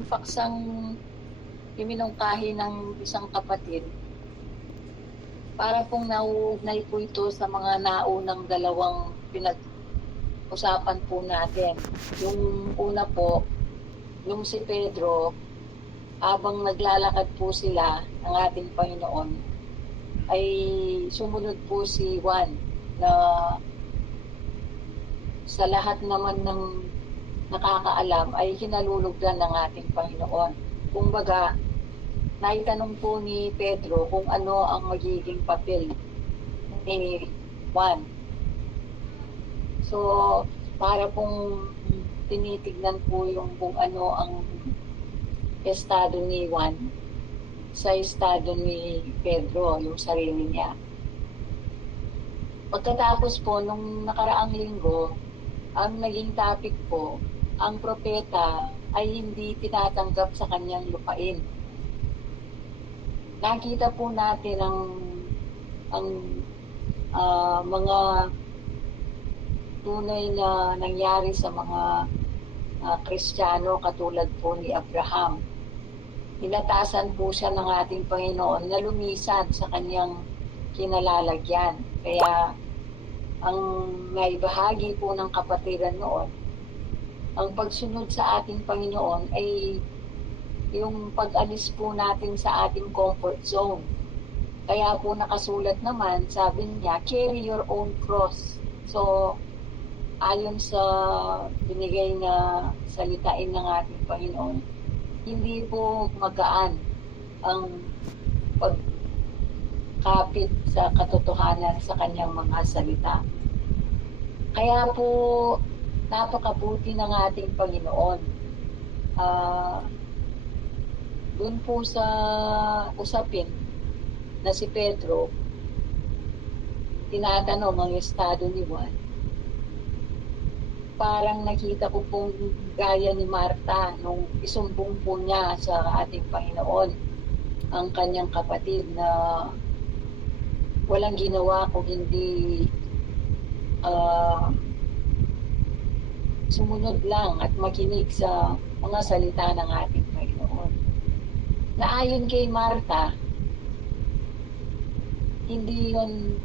yung paksang iminungkahi ng isang kapatid, para pong nauugnay po ito sa mga naunang dalawang pinag-usapan po natin. Yung una po, yung si Pedro, habang naglalakad po sila ng ating Panginoon, ay sumunod po si Juan na sa lahat naman ng nakakaalam ay hinalulugdan ng ating Panginoon. Kumbaga, naitanong po ni Pedro kung ano ang magiging papel ni Juan. So, para pong tinitignan po yung kung ano ang estado ni Juan sa estado ni Pedro, yung sarili niya. Pagkatapos po, nung nakaraang linggo, ang naging topic po, ang propeta ay hindi tinatanggap sa kanyang lupain. Nakita po natin ang mga tunay na nangyari sa mga Kristiyano katulad po ni Abraham. Inatasan po siya ng ating Panginoon na lumisan sa kanyang kinalalagyan. Kaya ang naibahagi po ng kapatiran noon, ang pagsunod sa ating Panginoon ay yung pag-alis po natin sa ating comfort zone. Kaya po nakasulat naman, sabi niya, carry your own cross. So, ayon sa binigay na salitain ng ating Panginoon, hindi po magaan ang pagkapit sa katotohanan sa kanyang mga salita. Kaya po, napakabuti ng ating Panginoon. Doon po sa usapin na si Pedro, tinatanong ang estado ni Juan. Parang nakita ko pong gaya ni Marta nung isumbong po niya sa ating Panginoon ang kanyang kapatid na walang ginawa kung hindi sumunod lang at makinig sa mga salita ng ating Panginoon. Na ayon kay Marta, hindi yun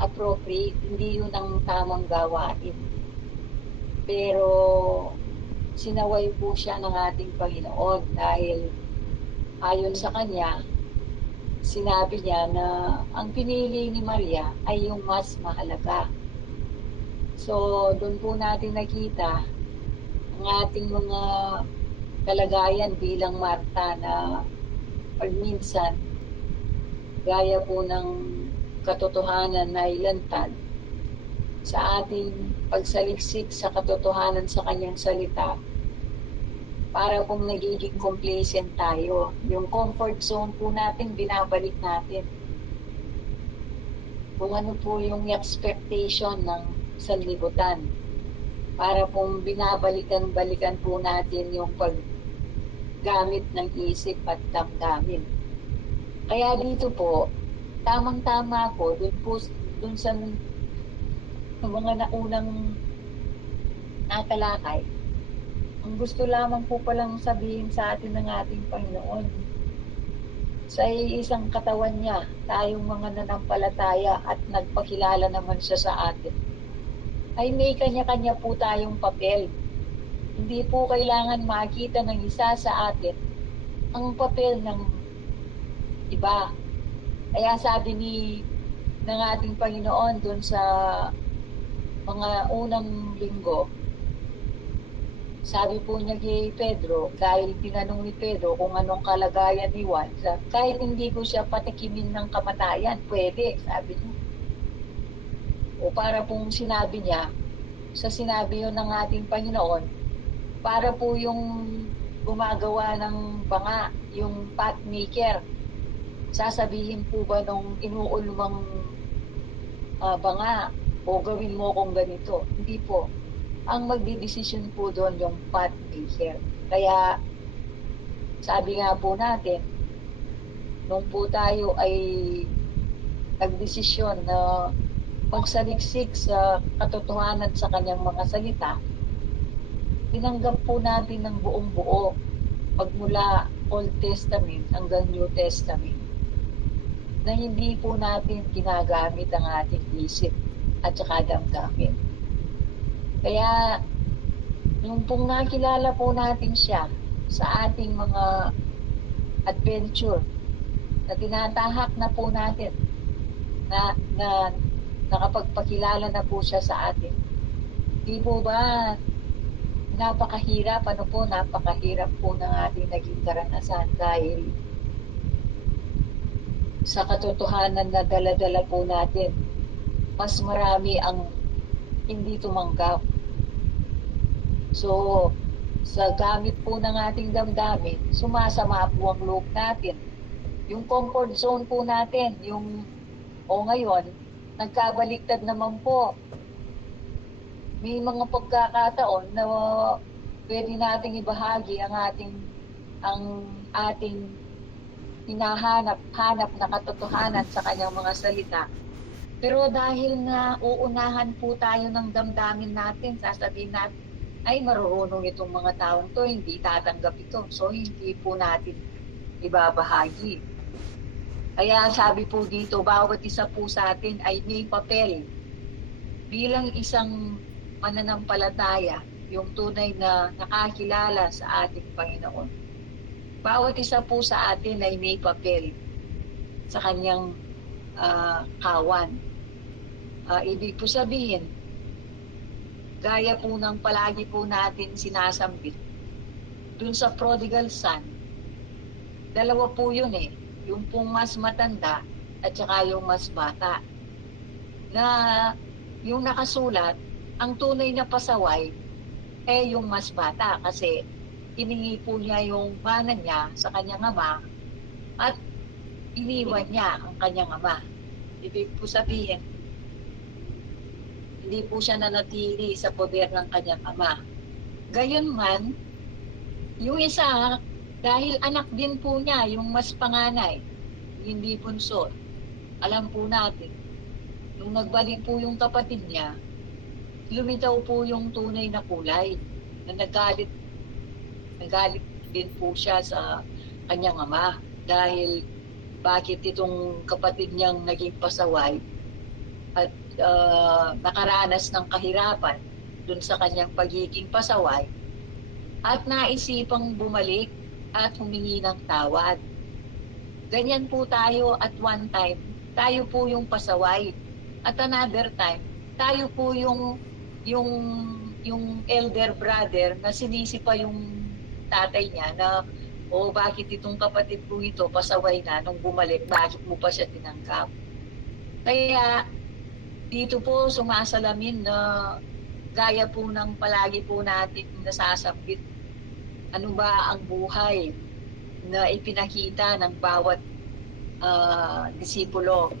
appropriate, hindi yun ang tamang gawain. Pero sinaway po siya ng ating Panginoon dahil ayon sa kanya, sinabi niya na ang pinili ni Maria ay yung mas mahalaga. So, doon po natin nakita ang ating mga kalagayan bilang Marta na pagminsan, gaya po ng katotohanan na ilantad sa ating pagsaliksik sa katotohanan sa kanyang salita, para kung nagiging complacent tayo. Yung comfort zone po natin, binabalik natin. Kung ano po yung expectation ng sanlibutan, para pong binabalikan-balikan po natin yung paggamit ng isip at damdamin. Kaya dito po, tamang-tama po, dun sa mga naunang natalakay, ang gusto lamang po palang sabihin sa atin ng ating Panginoon, sa isang katawan niya, tayong mga nanampalataya at nagpakilala naman siya sa atin, ay may kanya-kanya po tayong papel. Hindi po kailangan makita ng isa sa atin ang papel ng iba. Kaya sabi ng ating Panginoon dun sa mga unang linggo, sabi po niya kay Pedro, dahil tinanong ni Pedro kung anong kalagayan ni Juan, kahit hindi ko siya patikimin ng kamatayan, pwede, sabi niya. O para pong sinabi niya, sa sinabi yun ng ating Panginoon, para po yung gumagawa ng banga, yung pot maker, sasabihin po ba nung inuulmang banga, o gawin mo kung ganito? Hindi po. Ang magdidesisyon po doon yung pot maker. Kaya, sabi nga po natin, nung po tayo ay nagdesisyon na magsaliksik sa katotohanan sa kanyang mga salita, tinanggap po natin ng buong buo pagmula Old Testament hanggang New Testament, na hindi po natin ginagamit ang ating isip at saka damdamin. Kaya, nung pong nakilala po natin siya sa ating mga adventure na tinatahak na po natin, na nakapagpakilala na po siya sa atin. Di po ba napakahirap po ng ating naging karanasan dahil sa katotohanan na dala-dala po natin, mas marami ang hindi tumanggap. So, sa gamit po ng ating damdamin, sumasama po ang loob natin. Yung comfort zone po natin, ngayon, nagkabaliktad naman po. May mga pagkakataon na pwede nating ibahagi ang ating hinahanap na katotohanan sa kanyang mga salita. Pero dahil na uunahan po tayo ng damdamin natin, sasabihin natin, ay marurunong itong mga taong to, hindi tatanggap ito. So hindi po natin ibabahagi. Kaya sabi po dito, bawat isa po sa atin ay may papel bilang isang mananampalataya, yung tunay na nakakilala sa ating Panginoon. Bawat isa po sa atin ay may papel sa kanyang kawan. Ibig po sabihin, gaya po ng palagi po natin sinasambit, dun sa prodigal son, dalawa po yun yung pong mas matanda at saka yung mas bata. Na yung nakasulat, ang tunay na pasaway yung mas bata kasi hiningi po niya yung mana niya sa kanyang ama at iniwan niya ang kanyang ama. Ibig po sabihin, hindi po siya nanatili sa poder ng kanyang ama. Gayunman, yung isa, dahil anak din po niya, yung mas panganay, hindi bunso, alam po natin, nung nagbalik po yung kapatid niya, lumitaw po yung tunay na kulay, na nagalit din po siya sa kanyang ama dahil bakit itong kapatid niyang naging pasaway at nakaranas ng kahirapan dun sa kanyang pagiging pasaway at naisipang bumalik at humingi ng tawad. Ganyan po tayo at one time, tayo po yung pasaway. At another time, tayo po yung elder brother na sinisi pa yung tatay niya na bakit itong kapatid ko ito pasaway na nung bumalik, bakit mo pa siya tinanggap? Kaya dito po sumasalamin na gaya po ng palagi po natin nasasambit, ano ba ang buhay na ipinakita ng bawat disipulo.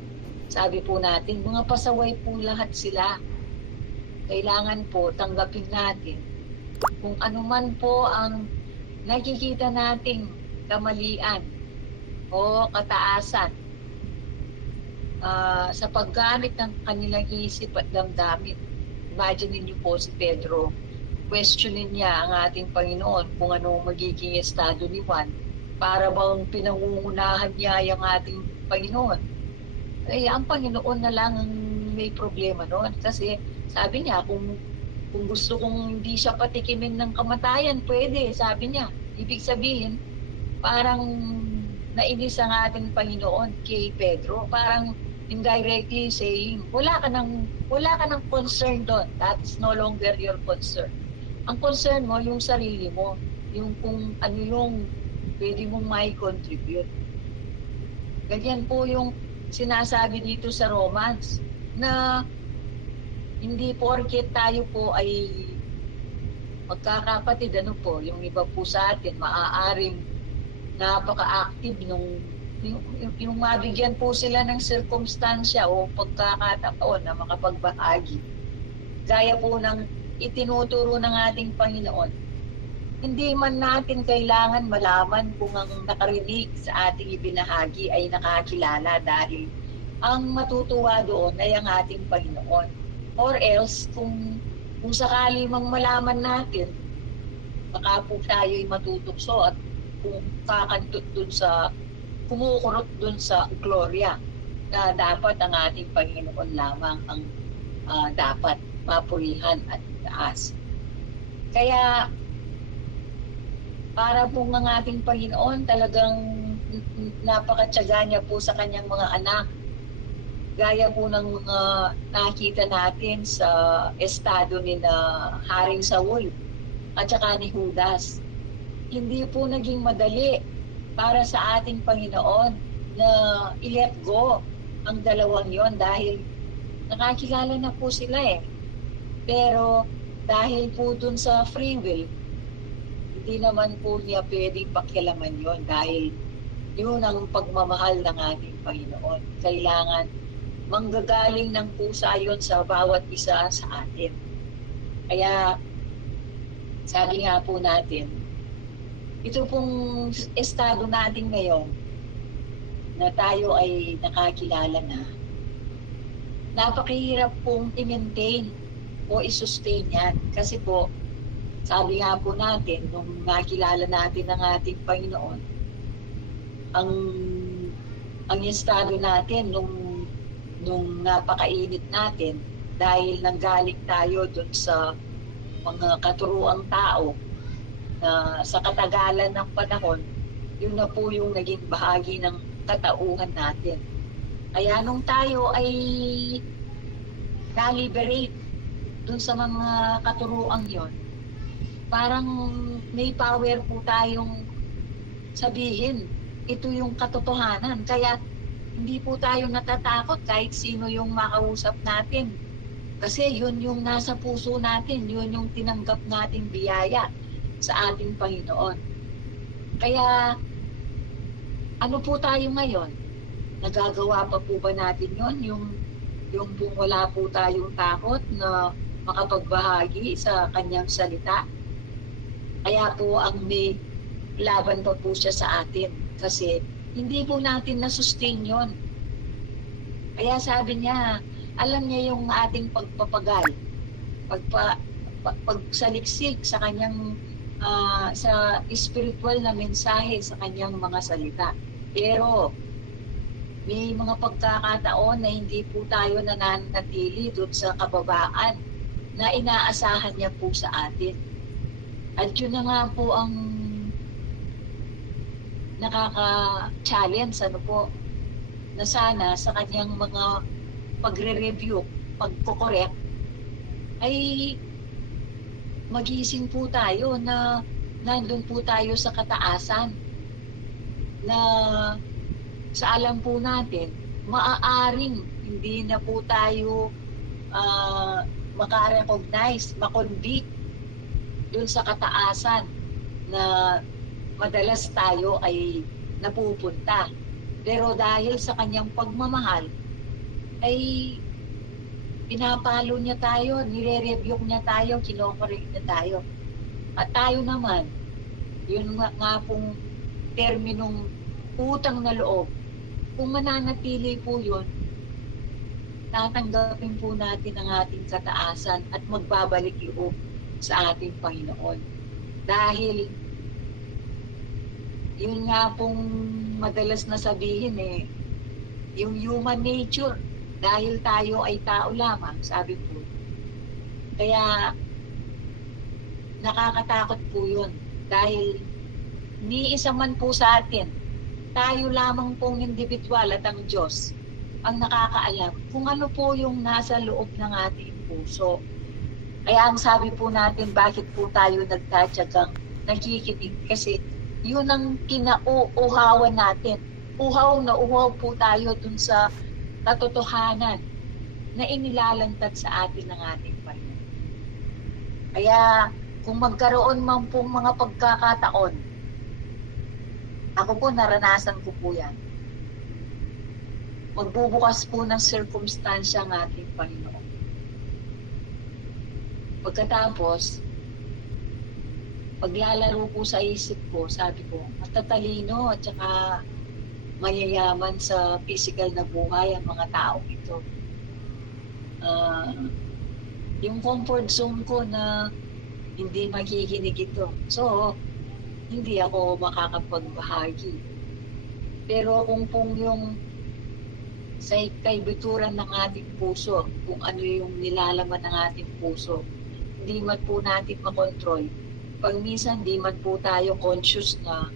Sabi po natin, mga pasaway po lahat sila. Kailangan po tanggapin natin kung anuman po ang nakikita nating kamalian o kataasan sa paggamit ng kanilang isip at damdamin. Imagine niyo po si Pedro, questionin niya ang ating Panginoon kung ano magiging estado ni Juan para bang pinangungunahan niya yung ating Panginoon. Ang Panginoon na lang ang may problema noon kasi sabi niya kung gusto kong hindi siya patikimin ng kamatayan, pwede, sabi niya. Ibig sabihin, parang nainis ang ating Panginoon kay Pedro, parang indirectly saying, wala ka ng concern doon. That's no longer your concern. Ang concern mo, yung sarili mo, yung kung ano yung pwede mong may contribute. Ganyan po yung sinasabi dito sa Romans na hindi porket tayo po ay magkakapatid, yung iba po sa atin maaaring napaka-active yung mabigyan po sila ng sirkumstansya o pagkakataon na makapagbahagi. Gaya po ng itinuturo ng ating Panginoon. Hindi man natin kailangan malaman kung ang nakarinig sa ating ibinahagi ay nakakilala dahil ang matutuwa doon ay ang ating Panginoon. Or else, kung sakali mang malaman natin, baka po tayo'y matutukso at kung kakantot dun sa, kumukurot dun sa gloria na dapat ang ating Panginoon lamang ang dapat mapurihan at itaas. Kaya para po ng ating Panginoon talagang napakatyaga niya po sa kanyang mga anak. Gaya po ng mga nakita natin sa estado ni na Haring Saul at saka ni Judas. Hindi po naging madali para sa ating Panginoon na i-let go ang dalawang yon dahil nakakilala na po sila eh. Pero dahil po dun sa free will, hindi naman po niya pwedeng pakialaman yon dahil yun ang pagmamahal ng ating Panginoon. Kailangan manggagaling ng pusa yon sa bawat isa sa atin. Kaya sabi nga po natin, ito pong estado natin ngayon na tayo ay nakakilala na, napakahirap pong i-maintain o i-sustain yan. Kasi po, sabi nga po natin, nung nakilala natin ang ating Panginoon, ang estado natin nung napakainit natin dahil nanggaling tayo dun sa mga katuruang tao na sa katagalan ng panahon, yun na po yung naging bahagi ng katauhan natin. Kaya nung tayo ay na-liberate dun sa mga katuruang yon, parang may power po tayong sabihin, ito yung katotohanan. Kaya hindi po tayo natatakot kahit sino yung makausap natin. Kasi yun yung nasa puso natin, yun yung tinanggap nating biyaya sa ating Panginoon. Kaya ano po tayo ngayon? Nagagawa pa po ba natin yun? Yung wala po tayong takot na makapagbahagi sa kanyang salita? Kaya po ang may laban pa po siya sa atin. Kasi hindi po natin na-sustain yun. Kaya sabi niya, alam niya yung ating pagpapagal, pagsaliksik sa kanyang sa spiritual na mensahe sa kanyang mga salita. Pero may mga pagkakataon na hindi po tayo nananatili doon sa kababaan na inaasahan niya po sa atin. At yun na nga po ang nakaka-challenge na sana sa kanyang mga pagre-review, pagko-correct, ay magising po tayo na nandun po tayo sa kataasan na sa alam po natin, maaaring hindi na po tayo makarecognize, makonvict dun sa kataasan na madalas tayo ay napupunta. Pero dahil sa kanyang pagmamahal, ay pinapalo niya tayo, nire-rebuke niya tayo, kinokorek niya tayo. At tayo naman, yun nga pong terminong utang na loob, kung mananatili po yun, tatanggapin po natin ang ating kataasan at magbabalik loob sa ating Panginoon. Dahil yun nga pong madalas na sabihin yung human nature, dahil tayo ay tao lamang, sabi po. Kaya nakakatakot po yun. Dahil ni isa man po sa atin, tayo lamang pong individual at ang Diyos ang nakakaalam kung ano po yung nasa loob ng ating puso. Kaya ang sabi po natin, bakit po tayo nagtatyagang nakikinig? Kasi yun ang kinauuhawan natin. Uhaw na uhaw po tayo dun sa katotohanan na inilalantad sa atin ng ating Panginoon. Kaya kung magkaroon man pong mga pagkakataon, ako po naranasan ko po yan. Magbubukas po ng circumstansya ang ating Panginoon. Pagkatapos, paglalaro po sa isip ko, sabi ko, matatalino at saka mayayaman sa physical na buhay ang mga taong ito. Yung comfort zone ko na hindi makikinig ito. So, hindi ako makakapagbahagi. Pero kung pong yung sa kaibuturan ng ating puso, kung ano yung nilalaman ng ating puso, hindi man po natin makontrol. Pag minsan, di man po tayo conscious na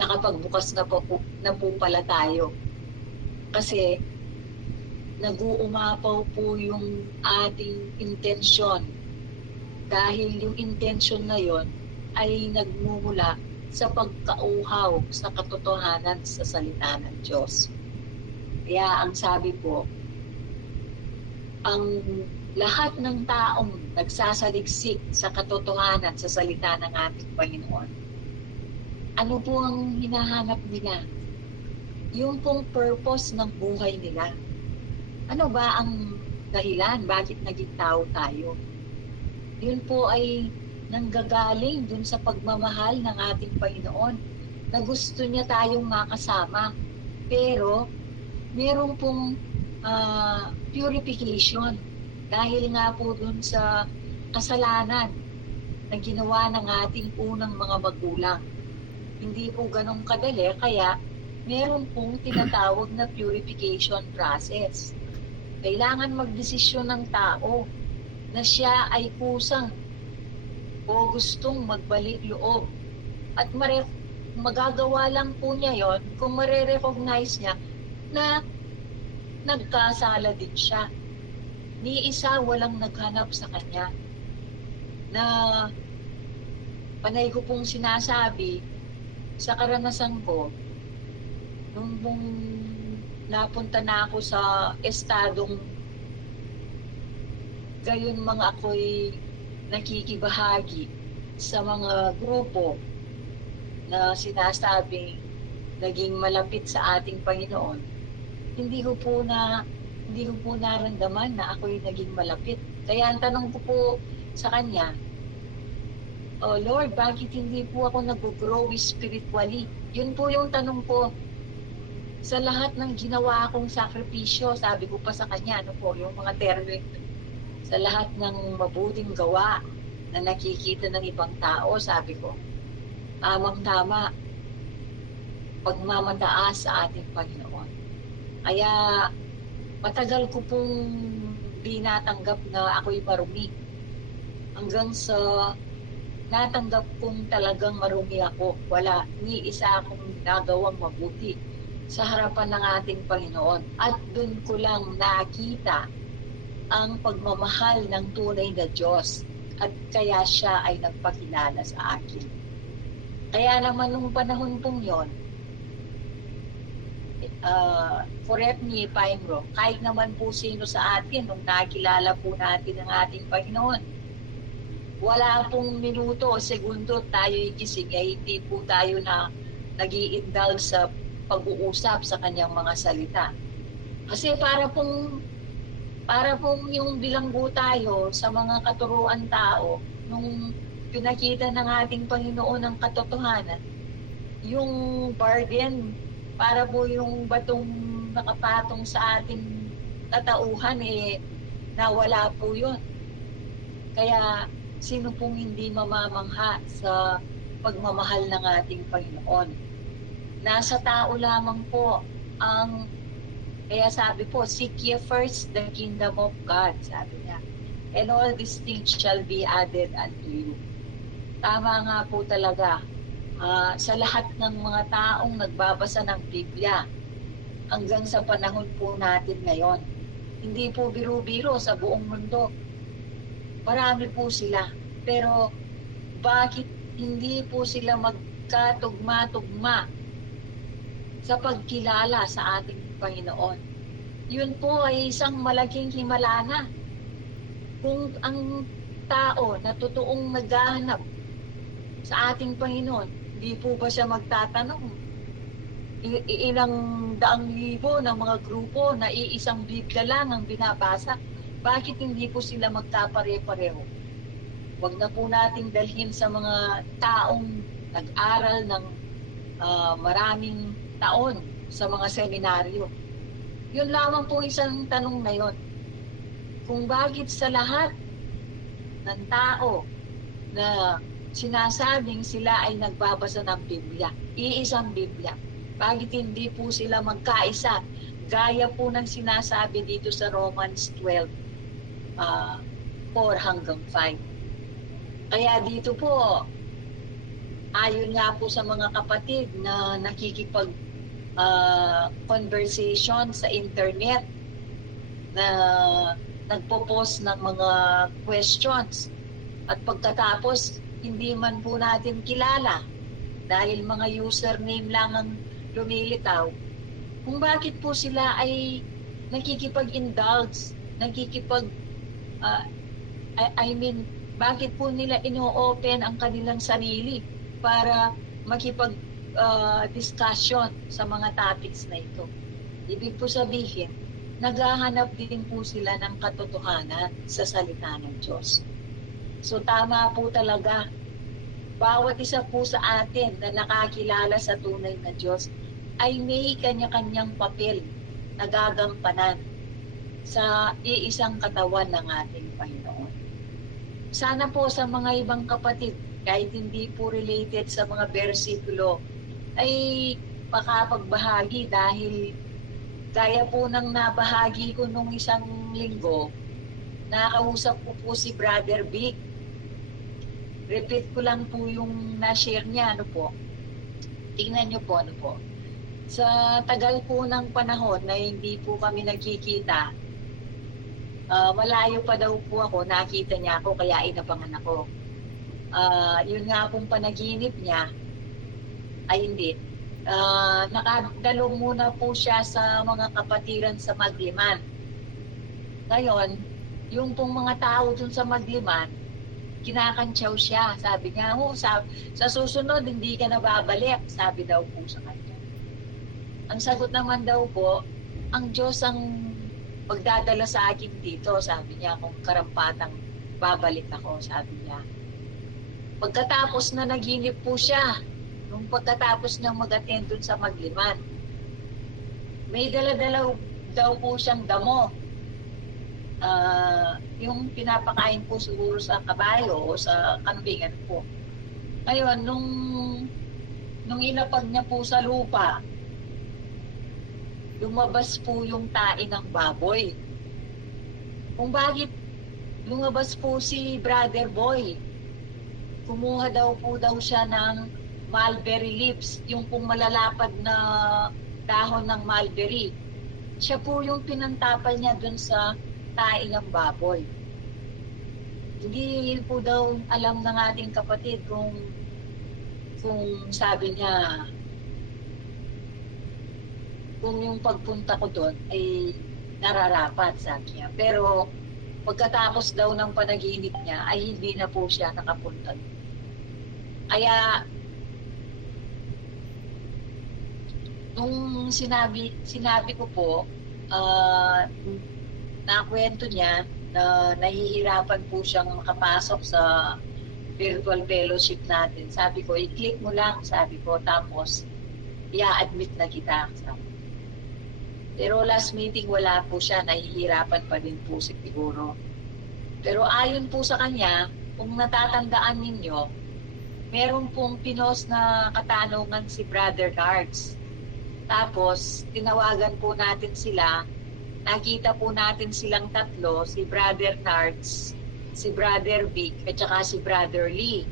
nakapagbukas na po pala tayo. Kasi nag-uumapaw po yung ating intensyon. Dahil yung intensyon na yon ay nagmumula sa pagkauhaw sa katotohanan sa salita ng Diyos. Kaya ang sabi po, ang lahat ng taong nagsasaliksik sa katotohanan sa salita ng ating Panginoon, ano po ang hinahanap nila? Yung pong purpose ng buhay nila. Ano ba ang dahilan? Bakit naging tao tayo? Yun po ay nanggagaling dun sa pagmamahal ng ating Panginoon na gusto niya tayong makasama. Pero meron pong purification dahil nga po dun sa kasalanan na ginawa ng ating unang mga magulang. Hindi po ganun kadali, kaya meron pong tinatawag na purification process. Kailangan magdesisyon ng tao na siya ay kusang o gustong magbalik loob. At magagawa lang po niya yon kung mare-recognize niya na nagkasala din siya. Ni isa walang naghanap sa kanya. Na panay ko pong sinasabi sa karanasan ko, nung napunta na ako sa estadong gayon mga ako'y nakikibahagi sa mga grupo na sinasabing naging malapit sa ating Panginoon, hindi ko po naramdaman na ako'y naging malapit. Kaya ang tanong ko po sa Kanya, "Oh Lord, bakit hindi po ako nag-grow spiritually?" Yun po yung tanong ko. Sa lahat ng ginawa akong sakripisyo, sabi ko pa sa Kanya, ano po, yung mga termino, sa lahat ng mabuting gawa na nakikita ng ibang tao, sabi ko, tamang-tama, pagmamataas sa ating Panginoon. Kaya matagal ko pong di natanggap na ako'y marumi. Hanggang sa natanggap kong talagang marumi ako. Wala, ni isa akong nagawang mabuti sa harapan ng ating Panginoon. At doon ko lang nakita ang pagmamahal ng tunay na Diyos. At kaya siya ay nagpakilala sa akin. Kaya naman nung panahon pong yon, correct me if I'm wrong, kahit naman po sino sa atin nung nakilala po natin ang ating Panginoon, wala pong minuto o segundo tayo'y gising, ay hindi po tayo na nag-i-indulge sa pag-uusap sa kanyang mga salita. Kasi para pong yung bilanggo tayo sa mga katuruan tao, nung pinakita ng ating Panginoon ang katotohanan, yung burden, para po yung batong nakapatong sa ating katauhan, nawala po yun. Kaya sino pong hindi mamamangha sa pagmamahal ng ating Panginoon? Nasa tao lamang po ang, kaya sabi po, seek ye first the kingdom of God, sabi niya. And all these things shall be added unto you. Tama nga po talaga. Sa lahat ng mga taong nagbabasa ng Biblia hanggang sa panahon po natin ngayon. Hindi po biro-biro sa buong mundo. Marami po sila. Pero bakit hindi po sila magkatugma-tugma sa pagkilala sa ating Panginoon? Yun po ay isang malaking himala na. Kung ang tao na totoong naghahanap sa ating Panginoon, hindi po ba siya magtatanong? Ilang daang libo ng mga grupo na iisang Biblia lang ang binabasa, bakit hindi po sila magkapare-pareho? Huwag na po nating dalhin sa mga taong nag-aral ng maraming taon sa mga seminaryo. Yun lamang po isang tanong na yun. Kung bakit sa lahat ng tao na sinasabing sila ay nagbabasa ng Biblia, iisang Biblia. Bakit hindi po sila magkaisa? Gaya po ng sinasabi dito sa Romans 12, 4 hanggang 5. Kaya dito po, ayon nga po sa mga kapatid na nakikipag conversation sa internet, na nagpo-post ng mga questions, at pagkatapos hindi man po natin kilala dahil mga username lang ang lumilitaw, kung bakit po sila ay nakikipag-indulge, bakit po nila ino-open ang kanilang sarili para makipag-discussion sa mga topics na ito. Ibig po sabihin, naghahanap din po sila ng katotohanan sa salita ng Diyos. So tama po talaga, bawat isa po sa atin na nakakilala sa tunay na Diyos ay may kanya-kanyang papel na gagampanan sa iisang katawan ng ating Panginoon. Sana po sa mga ibang kapatid, kahit hindi po related sa mga bersikulo, ay makapagbahagi, dahil gaya po ng nabahagi ko nung isang linggo, nakausap ko po si Brother Vic. Repeat ko lang po yung na-share niya, tingnan niyo po, sa tagal po ng panahon na hindi po kami nagkikita, malayo pa daw po ako, nakita niya ako, kaya inabangan ako. Yun nga pong panaginip niya, ay hindi. Nakadalo muna po siya sa mga kapatiran sa Magliman. Ngayon, yung pong mga tao dun sa Magliman, kinakantsaw siya. Sabi niya, sa susunod, hindi ka na babalik, sabi daw po sa kanya. Ang sagot naman daw po, ang Diyos ang magdadala sa akin dito, sabi niya, kung karampatang babalik ako, sabi niya. Pagkatapos na naginip po siya, nung pagkatapos niyang mag-attend dun sa Magliman, may dala-dala daw po siyang damo. Yung pinapakain po siguro sa kabayo o sa kambingan po. Ngayon, nung inapag niya po sa lupa, lumabas po yung tae ng baboy. Kung bakit lumabas po si Brother Boy, kumuha daw siya ng mulberry leaves, yung pong malalapad na dahon ng mulberry. Siya po yung pinantapal niya dun sa tae ng baboy. Hindi po daw alam ng ating kapatid kung sabi niya, kung yung pagpunta ko doon ay nararapat, sabi niya. Pero pagkatapos daw ng panaginip niya ay hindi na po siya nakapunta. Kaya nung sinabi ko po, nakwento niya na nahihirapan po siyang makapasok sa virtual fellowship natin. Sabi ko, i-click mo lang, sabi ko, tapos i-admit na kita. Sabi. Pero last meeting wala po siya, nahihirapan pa din po siguro. Pero ayon po sa kanya, kung natatandaan ninyo, meron pong pinost na katanungan si Brother Darts. Tapos, tinawagan po natin sila, nakita po natin silang tatlo, si Brother Darts, si Brother Vic, at saka si Brother Lee.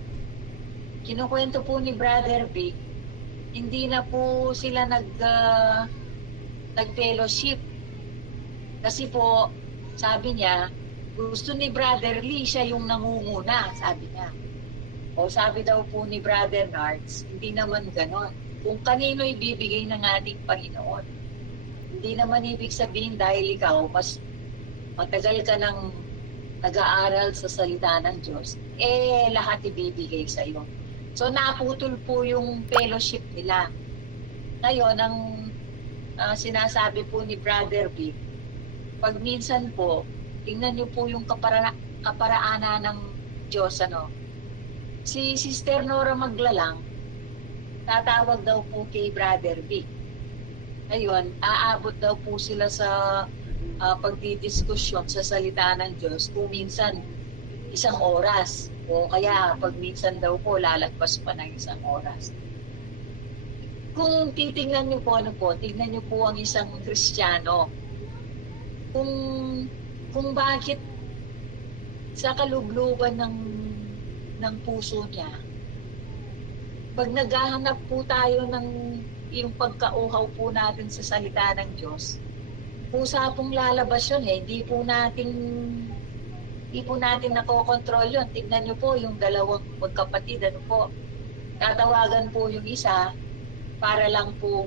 Kinukwento po ni Brother Vic, hindi na po sila nag-fellowship. Kasi po, sabi niya, gusto ni Brother Lee, siya yung nangunguna, sabi niya. O sabi daw po ni Brother Nards, hindi naman ganon. Kung kanino ibibigay ng ating Panginoon. Hindi naman ibig sabihin dahil ikaw, mas matagal ka nang nag-aaral sa salita ng Diyos, lahat ibibigay sa iyo. So naputol po yung fellowship nila. Ngayon, ang sinasabi po ni Brother Vic, pag minsan po, tingnan niyo po yung kaparaanan ng Diyos, si Sister Nora Maglalang, tatawag daw po kay Brother Vic. Ngayon, aabot daw po sila sa pagdidiskusyon sa salita ng Diyos kung minsan 1 oras. O kaya pag minsan daw po lalagpas pa ng 1 oras. Kung titingnan niyo po tignan niyo po ang isang Kristiyano. Kung bakit sa kalubluban ng puso niya, pag naghahanap po tayo ng yung pagkauhaw po natin sa salita ng Diyos, pusa pong lalabas yun eh. Hindi po natin nakokontrol yun. Tignan niyo po yung dalawang magkapatid, tatawagan po yung isa para lang po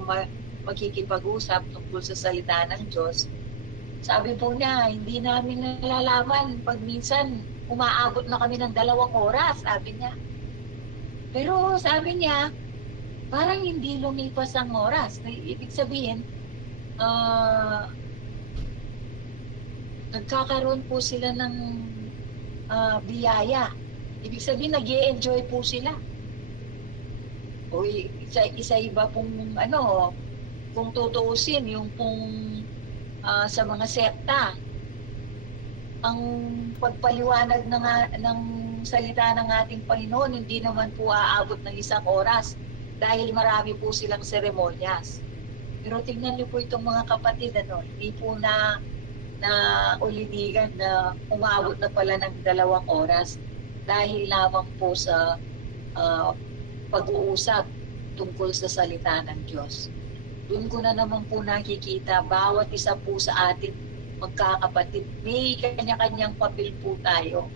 magkikipag-usap tungkol sa salita ng Diyos. Sabi po niya, hindi namin nalalaman pag minsan umaabot na kami ng 2 oras, sabi niya. Pero sabi niya, parang hindi lumipas ang oras. Ibig sabihin, nagkakaroon po sila ng biyaya. Ibig sabihin, nag-i-enjoy po sila. O isa-iba pong kung tutuusin, yung pong sa mga sekta, ang pagpaliwanag ng salita ng ating Panginoon, hindi naman po aabot ng 1 oras dahil marami po silang seremonyas. Pero tingnan niyo po itong mga kapatid, hindi po na ulinigan na umabot na pala ng 2 oras dahil lamang po sa pag-uusap tungkol sa salita ng Diyos. Doon ko na naman po nakikita, bawat isa po sa atin magkakapatid, may kanya-kanyang papel po tayo.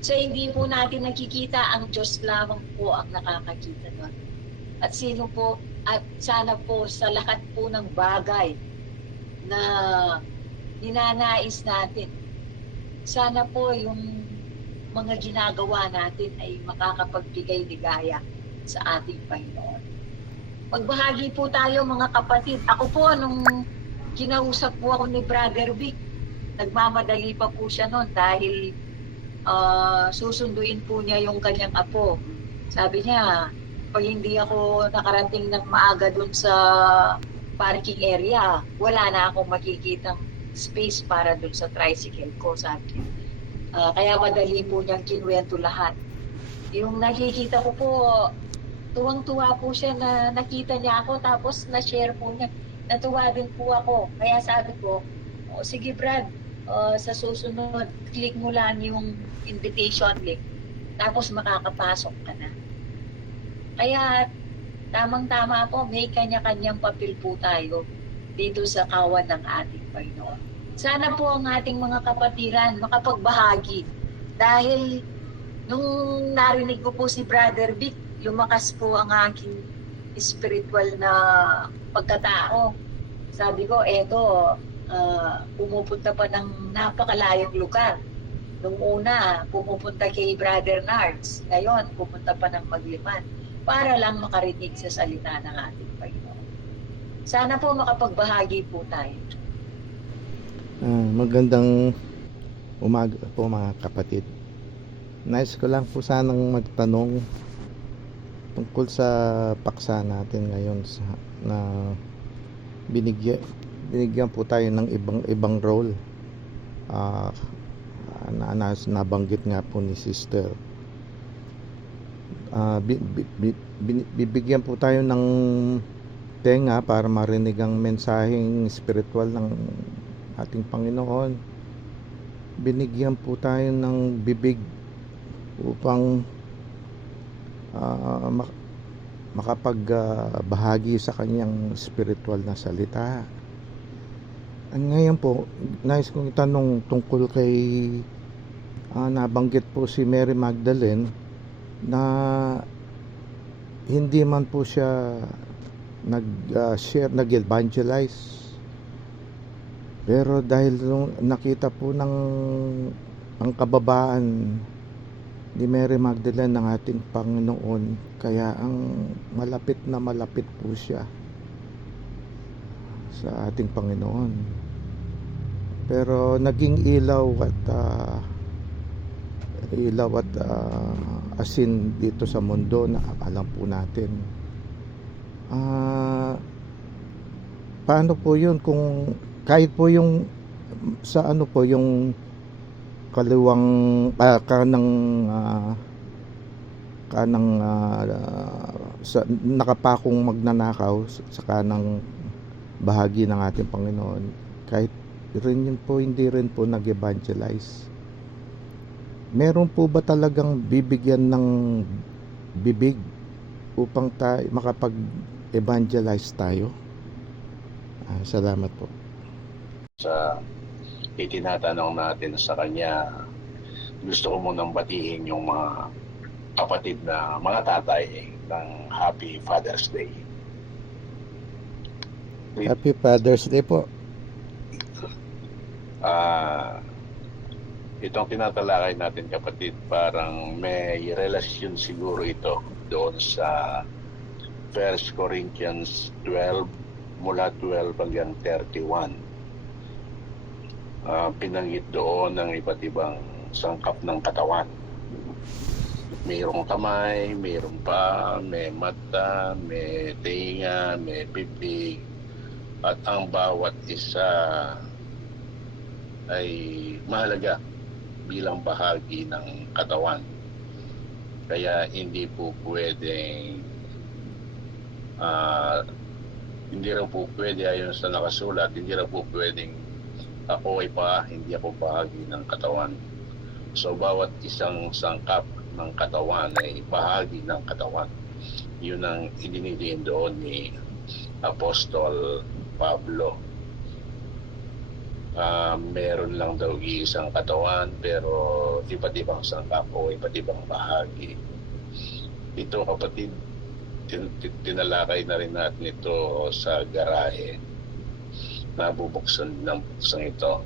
So hindi po natin nakikita, ang Diyos lamang po ang nakakakita doon. At sana po sa lahat po ng bagay na ninanais natin, sana po yung mga ginagawa natin ay makakapagbigay ligaya sa ating Panginoon. Magbahagi po tayo mga kapatid. Ako po, nung kinausap po ako ni Brother Vic, nagmamadali pa po siya noon dahil susunduin po niya yung kanyang apo. Sabi niya, pag hindi ako nakarating ng maaga dun sa parking area, wala na akong makikitang space para dun sa tricycle ko, sabi niya. Kaya madali po niyang kinuwento lahat. Yung nakikita ko po, tuwang-tuwa po siya na nakita niya ako, tapos na-share po niya. Natuwa din po ako. Kaya sabi ko, sige Brad, sa susunod, click mo lang yung invitation link, tapos makakapasok ka na. Kaya tamang-tama po, may kanya-kanyang papel po tayo dito sa kawan ng ating Panginoon. Sana po ang ating mga kapatiran makapagbahagi. Dahil nung narinig ko po si Brother Vic, lumakas po ang aking spiritual na pagkatao. Sabi ko, pumupunta pa ng napakalayong lugar. Nung una, pumupunta kay Brother Nards. Ngayon, pupunta pa ng Magliman para lang makarinig sa salita ng ating Panginoon. Sana po makapagbahagi po tayo. Magandang umaga po mga kapatid. Nais ko lang po sanang magtanong tungkol sa paksa natin ngayon na binigyan po tayo ng ibang role. Nabanggit nga po ni Sister. Bibigyan po tayo ng tenga para marinig ang mensaheng spiritual ng ating Panginoon. Binigyan po tayo ng bibig upang makapagbahagi sa kanyang spiritual na salita. Ngayon po, nais kong itanong tungkol kay nabanggit po si Mary Magdalene na hindi man po siya nag-share, nag-evangelize, pero dahil nakita po ng ang kababaan ni Mary Magdalene ng ating Panginoon, kaya ang malapit na malapit po siya sa ating Panginoon. Pero naging ilaw at asin dito sa mundo na alam po natin. Paano po yun kung kahit po yung sa yung kaliwang kanang kanang sa nakapakong magnanakaw sa kanang bahagi ng ating Panginoon, kahit rin yun po hindi rin po nag-evangelize. Meron po ba talagang bibigyan ng bibig upang makapag-evangelize tayo? Salamat po. Sa itinatanong natin sa kanya, gusto ko munang batiin yung mga kapatid na mga tatay ng Happy Father's Day. Happy Father's Day po. Itong tinatalakay natin, kapatid, parang may relasyon siguro ito doon sa 1 Corinthians 12 mula 12 hanggang 31. Pinanggit doon ng iba't ibang sangkap ng katawan. Mayroong kamay, mayroong pa, may mata, may tinga, may bibig, at ang bawat isa ay mahalaga bilang bahagi ng katawan. Kaya hindi po pwedeng hindi rin po pwede, ayon sa nakasulat, hindi rin po pwedeng ako ay pa, hindi ako bahagi ng katawan. So bawat isang sangkap ng katawan ay bahagi ng katawan. Yun ang idinidiin doon ni Apostol Pablo. Meron lang daw isang katawan, pero iba't ibang sangkap o iba't ibang bahagi. Ito, kapatid, tinalakay na rin natin ito sa garahe. Nabubuksan ng buksang ito.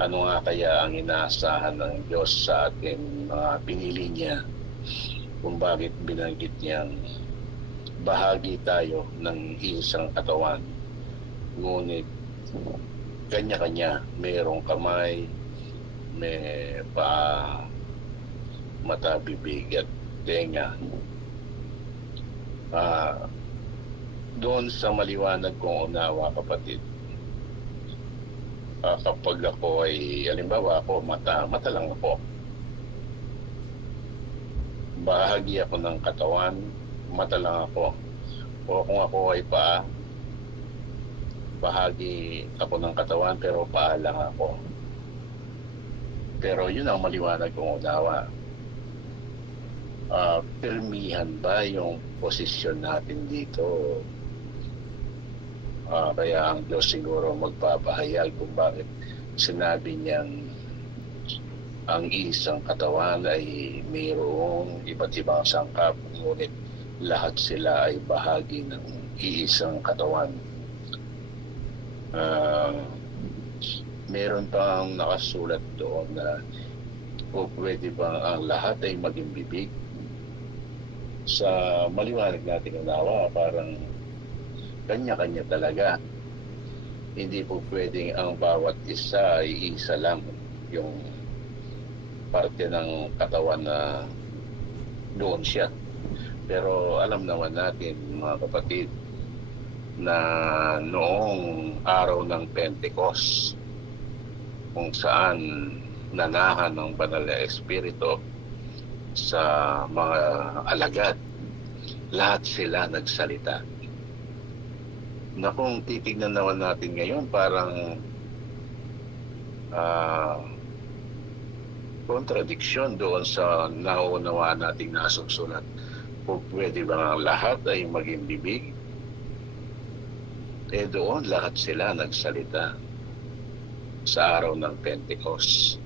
Ano nga kaya ang inaasahan ng Diyos sa ating mga pinili niya, kung bakit binanggit niyang bahagi tayo ng isang katawan, ngunit kanya-kanya, mayroong kamay, may paa, mata, bibig at tenga. Doon sa maliwanag kong unawa, kapatid, kapag ako ay, halimbawa ako, mata lang ako. Bahagi ako ng katawan, mata lang ako. O kung ako ay paa, bahagi ako ng katawan pero paa lang ako. Pero yun ang maliwanag kong unawa. Pirmihan ba yung posisyon natin dito? Kaya ang Diyos siguro magpapahayag kung bakit sinabi niyang ang isang katawan ay mayroong iba't ibang sangkap, ngunit lahat sila ay bahagi ng iisang katawan. Meron pang nakasulat doon na pwede bang ang lahat ay maging bibig? Sa maliwanag natin unawa, parang kanya-kanya talaga. Hindi po pwedeng ang bawat isa ay isa lang yung parte ng katawan na doon siya. Pero alam naman natin, mga kapatid, na noong araw ng Pentecost, kung saan nanahan ng banal na Espiritu sa mga alagad, lahat sila nagsalita. Na kung titignan naman natin ngayon, parang kontradiksyon doon sa nauunawaan nating nasusulat. Kung pwede ba ang lahat ay maging bibig? Doon lahat sila nagsalita sa araw ng Pentecost.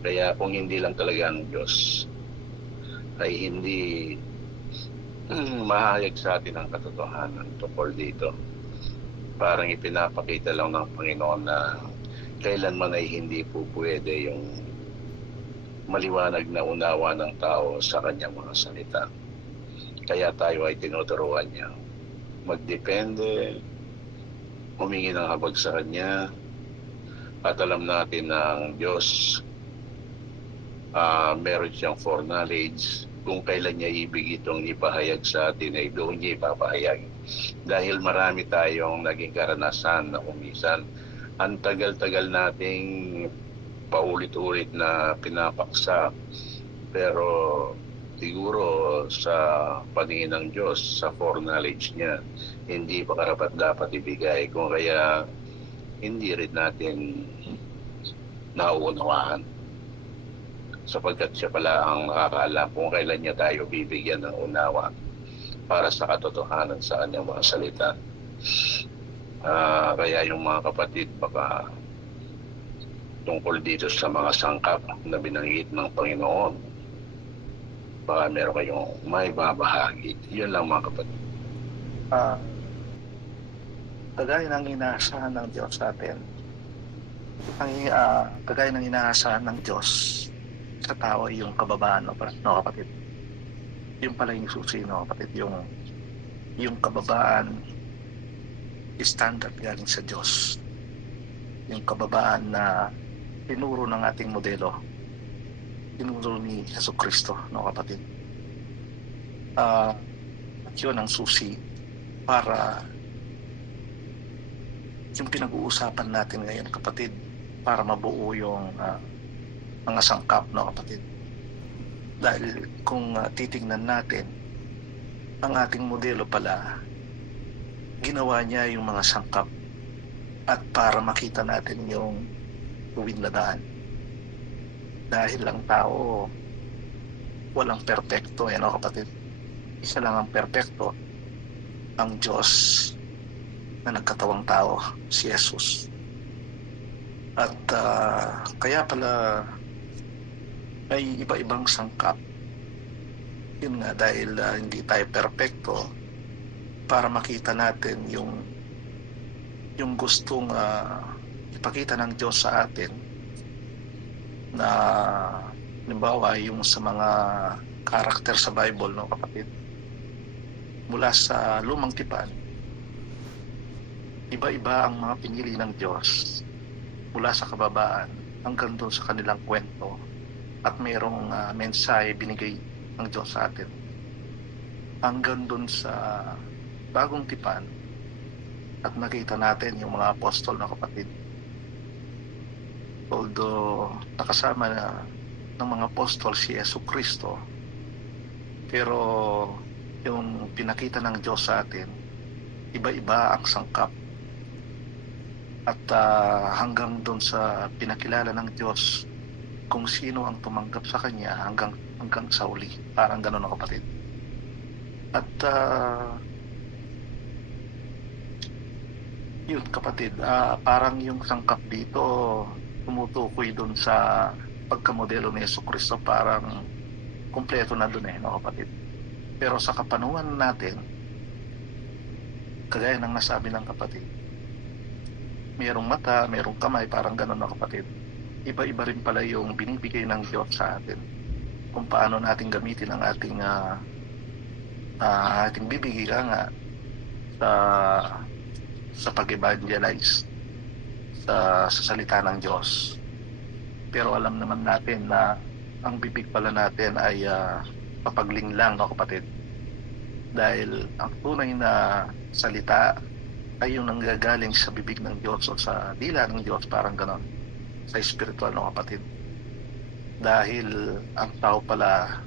Kaya kung hindi lang talaga ang Diyos ay hindi mahayag sa atin ang katotohanan tungkol dito, parang ipinapakita lang ng Panginoon na kailanman ay hindi po pwede yung maliwanag na unawa ng tao sa kanyang mga salita. Kaya tayo ay tinuturuan niya magdepende, humingi ng habag sa Kanya, at alam natin na ang Diyos meron siyang foreknowledge. Kung kailan niya ibig itong ipahayag sa atin ay doon niya ipapahayag. Dahil marami tayong naging karanasan na kumisan ang tagal-tagal nating paulit-ulit na pinapaksa, pero siguro sa paningin ng Diyos, sa foreknowledge niya, hindi pa karapat dapat ibigay. Kung kaya hindi rin natin nauunawaan. Sapagkat siya pala ang nakakaalam kung kailan niya tayo bibigyan ng unawa para sa katotohanan sa kanyang mga salita. Kaya yung mga kapatid, baka tungkol dito sa mga sangkap na binanggit ng Panginoon, baka meron kayong may babahagi. Yun lang mga kapatid. Kagaya ng inaasahan ng Diyos sa atin, kagaya ng inaasahan ng Diyos sa tao ay yung kababaan, no kapatid? Yung pala yung susi, no kapatid? Yung kababaan, standard galing sa Diyos. Yung kababaan na tinuro ng ating modelo, tinuro ni Jesucristo, no kapatid? Yun ang susi para yung pinag-uusapan natin ngayon, kapatid, para mabuo yung mga sangkap, no kapatid? Dahil kung titingnan natin, ang ating modelo pala, ginawa niya yung mga sangkap at para makita natin yung tuwid na daan. Dahil lang tao, walang perpekto, no kapatid? Isa lang ang perpekto, ang Diyos na nagkatawang tao, si Jesus. At kaya pala may iba-ibang sangkap. Yun nga, dahil hindi tayo perpekto, para makita natin yung gustong ipakita ng Diyos sa atin, na halimbawa yung sa mga karakter sa Bible, no kapatid, mula sa lumang tipan, iba-iba ang mga pinili ng Diyos mula sa kababaan hanggang doon sa kanilang kwento, at mayroong mensahe binigay ng Diyos sa atin hanggang doon sa bagong tipan, at nakita natin yung mga apostol, na kapatid. Although nakasama na ng mga apostol si Jesucristo, pero yung pinakita ng Diyos sa atin, iba-iba ang sangkap. At hanggang doon sa pinakilala ng Diyos kung sino ang tumanggap sa Kanya hanggang sa uli. Parang gano'n, na kapatid. At yun kapatid, parang yung sangkap dito tumutukoy doon sa pagkamodelo ni Jesucristo, parang kumpleto na doon, no kapatid. Pero sa kapanahon natin, kagaya ng nasabi ng kapatid, mayroong mata, mayroong kamay, parang gano'n, na kapatid. Iba-iba rin pala yung binibigay ng Diyos sa atin, kung paano natin gamitin ang ating bibig nga sa pag-evangelize sa salita ng Diyos. Pero alam naman natin na ang bibig pala natin ay papagling lang, no kapatid? Dahil ang tunay na salita ay yung nanggagaling sa bibig ng Diyos o sa dila ng Diyos, parang ganon, sa spiritual, no kapatid? Dahil ang tao pala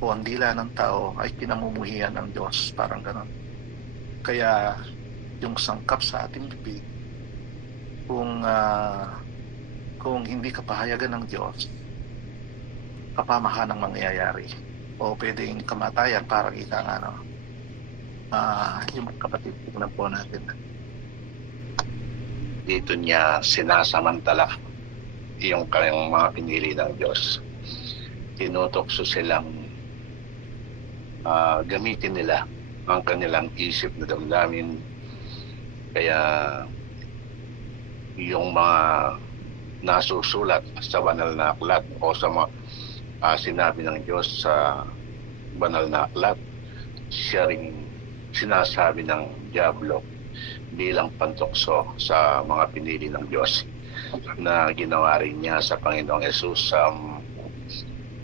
o ang dila ng tao ay pinamumuhian ng Diyos, parang ganon. Kaya yung sangkap sa ating bibig, kung hindi kapahayagan ng Diyos, kapamahan ang mangyayari, o pwedeng kamatayan, parang ika nga, no? Yung kapatid, tignan po natin. Dito niya sinasamantala yung kanyang mga pinili ng Diyos. Tinutokso silang gamitin nila ang kanilang isip na damdamin. Kaya yung mga nasusulat sa banal na aklat o sa mga sinabi ng Diyos sa banal na aklat, siya rin sinasabi ng Diablo bilang pantokso sa mga pinili ng Diyos, na ginawa rin niya sa Panginoong Hesus sa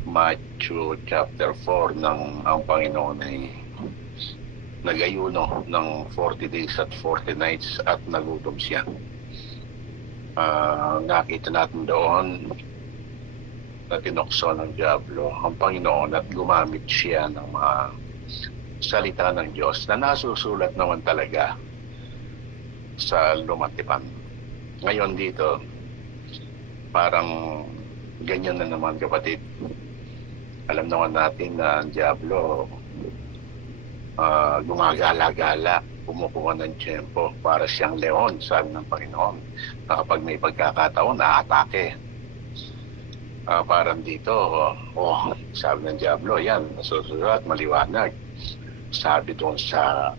Matthew chapter 4, nang ang Panginoon ay nag-ayuno ng 40 days at 40 nights at nagutom siya. Nakita natin doon na tinukso ng Diablo ang Panginoon at gumamit siya ng mga salita ng Diyos na nasusulat naman talaga sa lumatipan. Ngayon dito, parang ganyan na naman, kapatid. Alam naman natin na ang Diablo gumagala-gala, kumukuha ng tiyempo para siyang leon, sabi ng Panginoon, na kapag may pagkakataon, naatake. Parang dito, sabi ng Diablo, yan, nasusulat, maliwanag. Sabi doon sa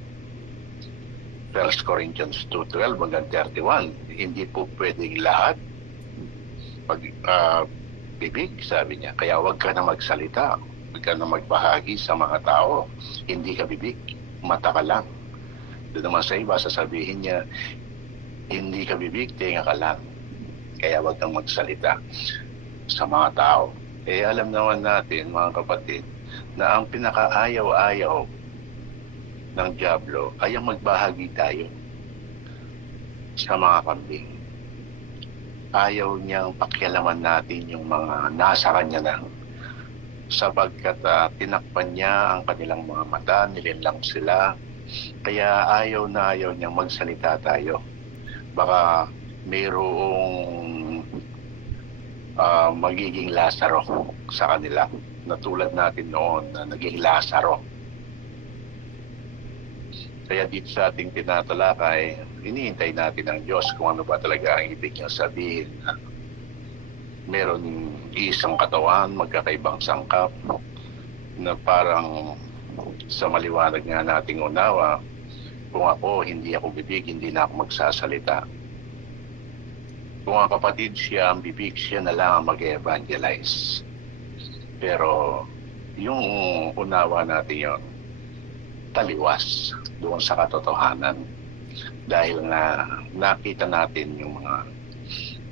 1 Corinthians 2:12 hanggang 31, hindi po pwedeng lahat bibig, sabi niya. Kaya huwag ka na magsalita, huwag ka na magbahagi sa mga tao. Hindi ka bibig, mata ka lang. Doon naman sa iba, sasabihin niya, hindi ka bibig, tenga ka lang. Kaya huwag kang magsalita sa mga tao. Alam naman natin, mga kapatid, na ang pinakaayaw-ayaw ng Diablo ay ang magbahagi tayo sa mga kambing. Ayaw niyang pakialaman natin yung mga nasa kanya na, sapagkat tinakpan niya ang kanilang mga mata, nilinlang sila. Kaya ayaw niyang magsalita tayo. Baka mayroong magiging Lazaro sa kanila, na tulad natin noon na naging Lazaro. Kaya dito sa ating tinatalakay, iniintay natin ang Diyos kung ano ba talaga ang ibig niyang sabihin. Meron isang katawan, magkakaibang sangkap, na parang sa maliwanag nga nating unawa, kung ako, hindi ako bibig, hindi na ako magsasalita. Kung ang kapatid siya ang bibig, siya na lang ang mag-evangelize. Pero yung unawa natin yun, taliwas doon sa katotohanan. Dahil na nakita natin yung mga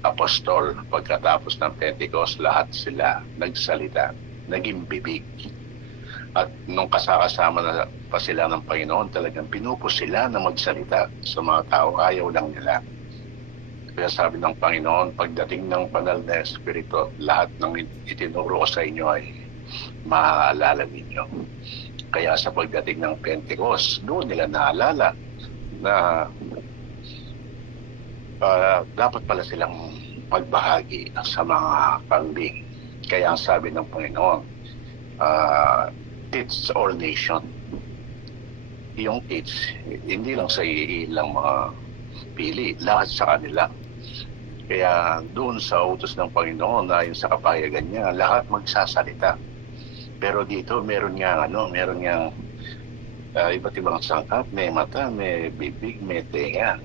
apostol, pagkatapos ng Pentecost, lahat sila nagsalita, naging bibig. At nung kasama na pa sila ng Panginoon, talagang pinupos sila na magsalita sa mga tao, ayaw lang nila. Kaya sabi ng Panginoon, pagdating ng banal na Espiritu, lahat ng itinuro ko sa inyo ay maaalala ninyo. Kaya sa pagdating ng Pentecost, doon nila naalala na dapat pala silang magbahagi sa mga kambing. Kaya ang sabi ng Panginoon, teach all nation. Yung teach, hindi lang sa ilang mga pili, lahat sa kanila. Kaya doon sa utos ng Panginoon, ayon sa kapayagan niya, lahat magsasalita. Pero dito meron nga iba't ibang sangkap, may mata, may bibig, may tenga,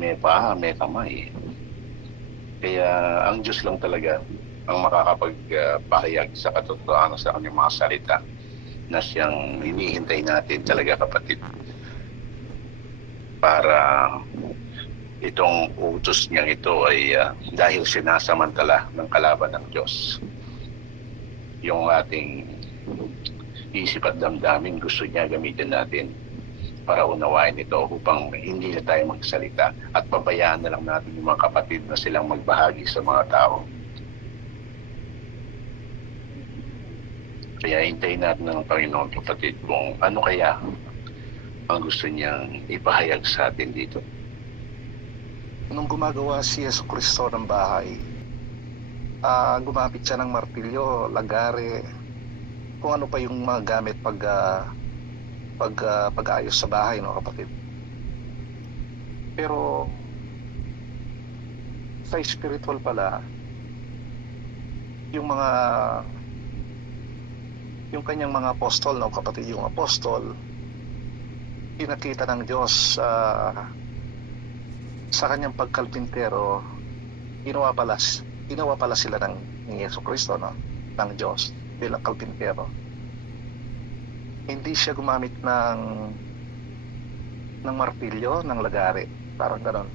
may paa, may kamay. Kaya ang Diyos lang talaga ang makakapagpahayag sa katotohanan sa kanyang mga salita na siyang hinihintay natin talaga, kapatid, para itong utos niyang ito ay dahil sinasamantala ng kalaban ng Diyos. Yung ating isip at damdamin, gusto niya gamitin natin para unawain ito upang hindi na tayo magsalita at pabayaan na lang natin yung mga kapatid na silang magbahagi sa mga tao. Kaya hintayin natin ng Panginoon, kapatid, kung ano kaya ang gusto niyang ipahayag sa atin dito. Nung gumagawa si Yesu Cristo ng bahay, gumamit siya ng martilyo, lagare, kung ano pa yung mga gamit pag-ayos sa bahay, no, kapatid. Pero sa spiritual pala, yung kanyang mga apostol, no, kapatid, yung apostol, pinakita ng Diyos sa kanyang pagkalpintero, ginawa pala sila ni Yesu Cristo, no, ng Diyos bilang kalpintero. Hindi siya gumamit ng martilyo, ng lagare, parang gano'n.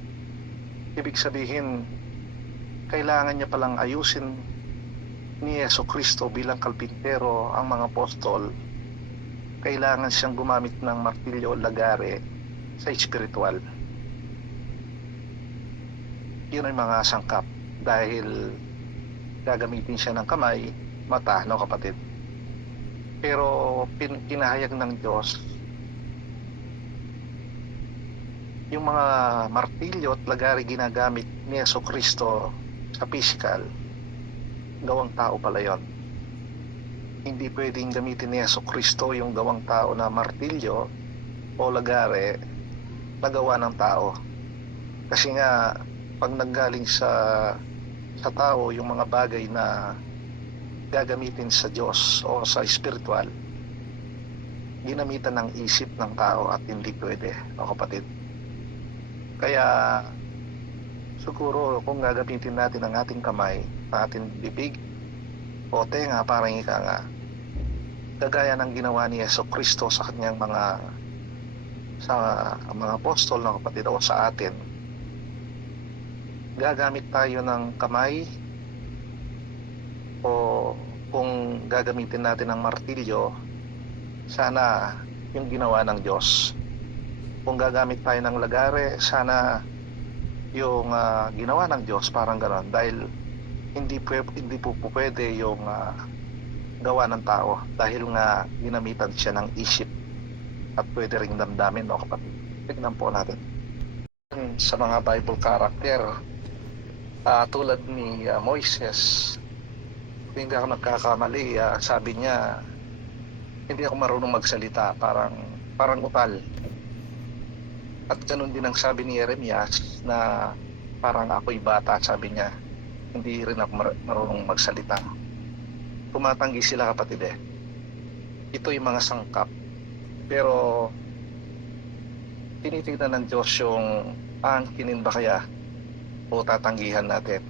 Ibig sabihin, kailangan niya palang ayusin ni Yesu Cristo bilang kalpintero ang mga apostol. Kailangan siyang gumamit ng martilyo o lagare sa espiritual. Yun ay mga sangkap, dahil gagamitin siya ng kamay, mata, no kapatid? Pero pinahayag ng Diyos yung mga martilyo at lagari ginagamit ni Jesucristo sa physical, gawang tao pala yon. Hindi pwedeng gamitin ni Jesucristo yung gawang tao na martilyo o lagare na gawa ng tao. Kasi nga, pag nanggaling sa tao yung mga bagay na gagamitin sa Diyos o sa spiritual, ginamitan ng isip ng tao at hindi pwede, o kapatid. Kaya siguro kung gagamitin natin ang ating kamay, ang ating bibig o tenga, parang ika nga, kagaya ng ginawa ni Jesucristo sa kanyang mga apostol, na kapatid, o sa atin, gagamit tayo ng kamay, o kung gagamitin natin ng martilyo, sana yung ginawa ng Diyos. Kung gagamit tayo ng lagare, sana yung ginawa ng Diyos, parang gano'n. Dahil hindi po pwede yung gawa ng tao, dahil nga ginamitan siya ng isip at pwede ring damdamin, no kapatid. Tignan po natin sa mga Bible character, tulad ni Moises. Kung hindi ako nagkakamali, sabi niya, hindi ako marunong magsalita, parang utal. At ganun din ang sabi ni Jeremias, na parang ako'y bata, sabi niya, hindi rin ako marunong magsalita. Tumatanggi sila, kapatid. Ito yung mga sangkap, pero tinitignan ng Diyos yung aangkinin ba kaya o tatanggihan natin.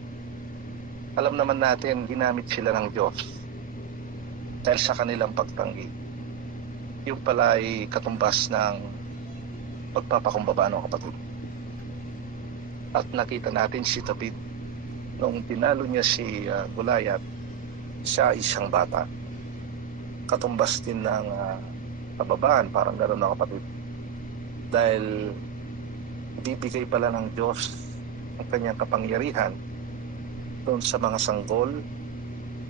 Alam naman natin, ginamit sila ng Diyos dahil sa kanilang pagtanggi. Yung pala ay katumbas ng pagpapakumbaba, no kapatid. At nakita natin si David noong tinalo niya si Goliath, siya isang bata. Katumbas din ng kababaan, parang gano'n, no kapatid. Dahil bibigay pala ng Diyos ang kanyang kapangyarihan doon sa mga sanggol,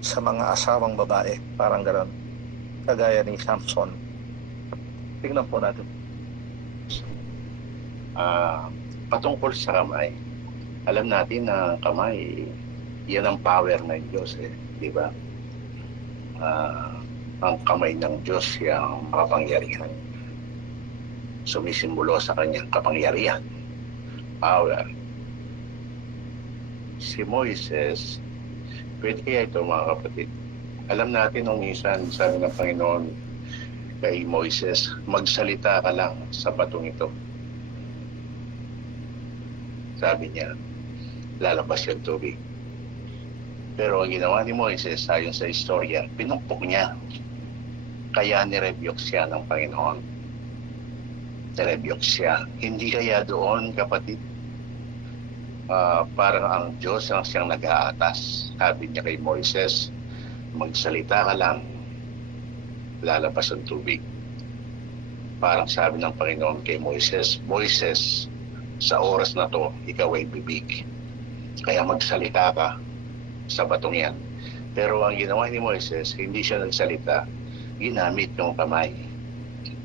sa mga asawang babae, parang gano'n, kagaya ni Samson. Tingnan po natin. Patungkol sa kamay, alam natin na kamay, yan ang power ng Diyos, di ba? Ang kamay ng Diyos yung makapangyarihan, sumisimbolo sa kanyang kapangyarihan, power. Si Moises, pwede kaya ito, mga kapatid? Alam natin nung minsan sabi ng Panginoon kay Moises, magsalita ka lang sa batong ito. Sabi niya, lalabas yung tubig. Pero ang ginawa ni Moises, ayon sa istorya, pinukpok niya. Kaya nirebyok siya ng Panginoon. Nirebyok siya. Hindi kaya doon, kapatid, parang ang Diyos ang siyang nag-aatas. Sabi niya kay Moises, magsalita ka lang, lalabas ang tubig. Parang sabi ng Panginoon kay Moises, Moises, sa oras na to, ikaw ay bibig. Kaya magsalita ka sa batong yan. Pero ang ginawa ni Moises, hindi siya nagsalita, ginamit yung kamay.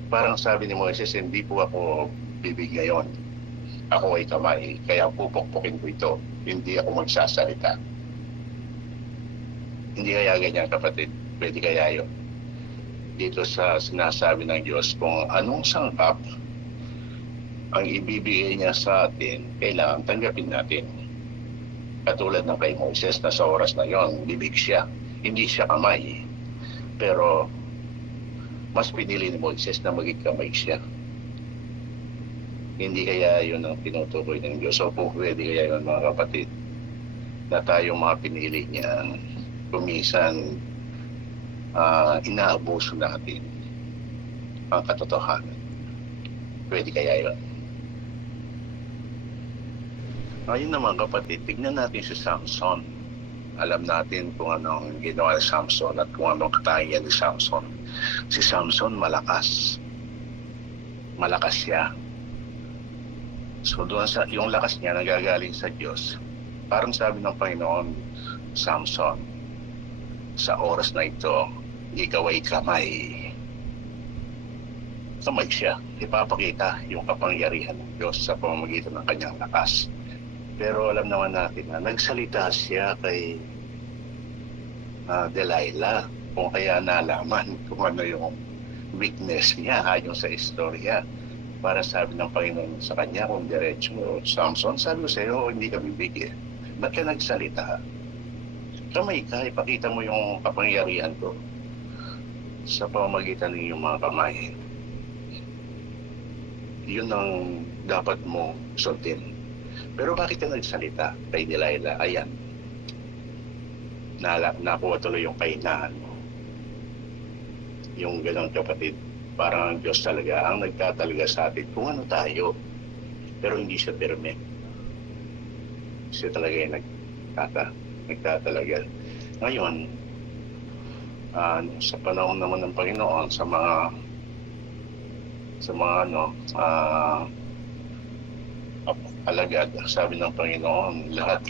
Parang sabi ni Moises, hindi po ako bibig ngayon. Ako ay kamay, kaya pupukpukin ko ito. Hindi ako magsasalita. Hindi kaya ganyan, kapatid. Pwede kaya yun. Dito sa sinasabi ng Diyos, kung anong sangkap ang ibibigay niya sa atin, kailangan tanggapin natin. Katulad ng kay Moises na sa oras na yon, bibig siya, hindi siya kamay. Pero mas pinili ni Moises na maging kamay siya. Hindi kaya yun ang tinutukoy ng Diyos? O po pwede kaya yun, mga kapatid, na tayong mga pinili niya, kumisan inaabuso natin ang katotohanan. Pwede kaya yun? Ngayon naman, kapatid, tignan natin si Samson. Alam natin kung anong ginawa ni Samson at kung anong katahiyan ni Samson. Si Samson malakas. Malakas siya. So doon sa yung lakas niya nagagaling sa Diyos. Parang sabi ng Panginoon Samson, sa oras na ito, ikaw ay kamay. Kamay siya. Ipapakita yung kapangyarihan ng Diyos sa pamamagitan ng kanyang lakas. Pero alam naman natin na nagsalita siya kay Delilah, kung kaya nalaman kung ano yung weakness niya ayon sa istorya. Para sabi ng Panginoon sa kanya, kung diretso Samson, sabi ko sa iyo, hindi ka bibigyan. Ba't ka nagsalita? Kamay ka, ipakita mo yung kapangyarihan ko sa pamamagitan ng iyong mga kamay. Yun ang dapat mo sundin. Pero bakit ka nagsalita kay Delilah? Ayan, nakuha tuloy yung kainahan mo. Yung ganang kapatid, parang ang Diyos talaga ang nagtatalaga sa atin kung ano tayo. Pero hindi siya permit. Siya talaga yung nagtatalaga. Ngayon, sa panahon naman ng Panginoon, sa mga alagad, sabi ng Panginoon, lahat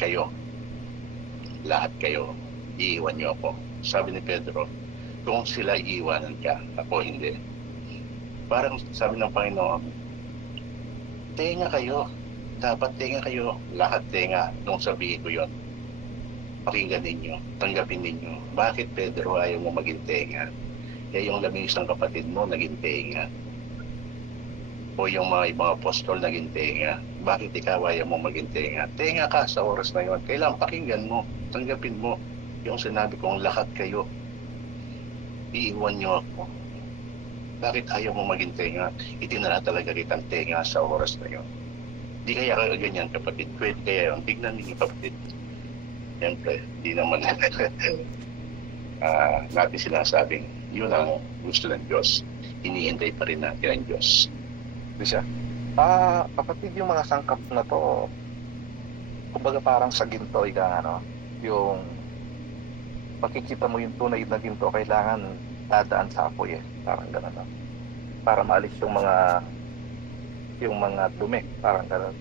kayo, iiwan niyo ako. Sabi ni Pedro, kung sila iiwanan ka, ako hindi. Parang sabi ng Panginoon, tenga kayo, dapat tenga kayo, lahat tenga, nung sabihin ko yun. Pakinggan ninyo, tanggapin ninyo. Bakit Pedro ayaw mo maging tenga? Kaya yung labing-isang kapatid mo naging tenga. O yung mga ibang apostol naging tenga. Bakit ikaw ayaw mo maging tenga? Tenga ka sa oras na yun. Kailangan pakinggan mo, tanggapin mo yung sinabi kong lahat kayo, iiwan niyo ako. Bakit ayaw mo maging tenga? Itinala talaga kitang tenga sa oras na yun. Di kaya ganyan kapatid. Pwede kaya yun. Tignan ninyo kapatid. Siyempre, di naman natin sinasabing yun ang gusto ng Diyos. Hinihintay pa rin natin ang Diyos. Siya. Kapatid, yung mga sangkap na to, kumbaga parang sa ginto, yung makikita mo yung tunay na ginto, kailangan dadaan sa apoy parang gano'n, no? Para maalis yung mga dumi, parang gano'n,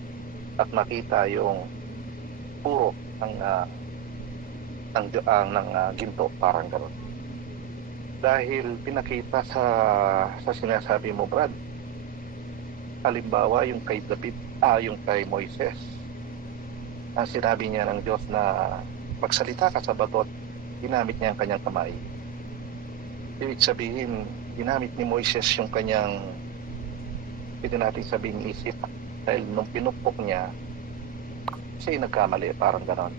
at makita yung puro ng ginto, parang gano'n. Dahil pinakita sa sinasabi mo, Brad, halimbawa yung kay David, yung kay Moises, ang sinabi niya ng Diyos na magsalita ka sa batot, ginamit niya ang kanyang kamay. Ibig sabihin, ginamit ni Moises yung kanyang, pwede natin sabihin, isip, dahil nung pinupok niya, siya nagkamali, parang ganon.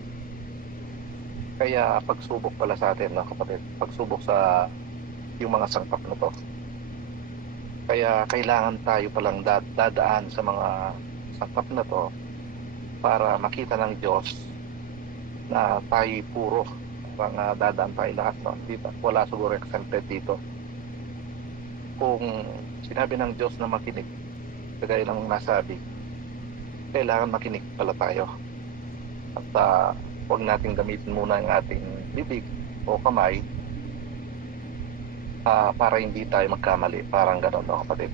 Kaya pagsubok pala sa atin, no, kapatid, pagsubok sa yung mga sangkap na to. Kaya kailangan tayo palang dadaan sa mga sangkap na to para makita ng Diyos na tayo puro. Parang dadaan tayo lahat, no? Dito, wala siguro exempted dito. Kung sinabi ng Diyos na makinig, kagaya ng nasabi, kailangan makinig pala tayo. At huwag natin gamitin muna ang ating bibig o kamay para hindi tayo magkamali. Parang gano'n, no, kapatid?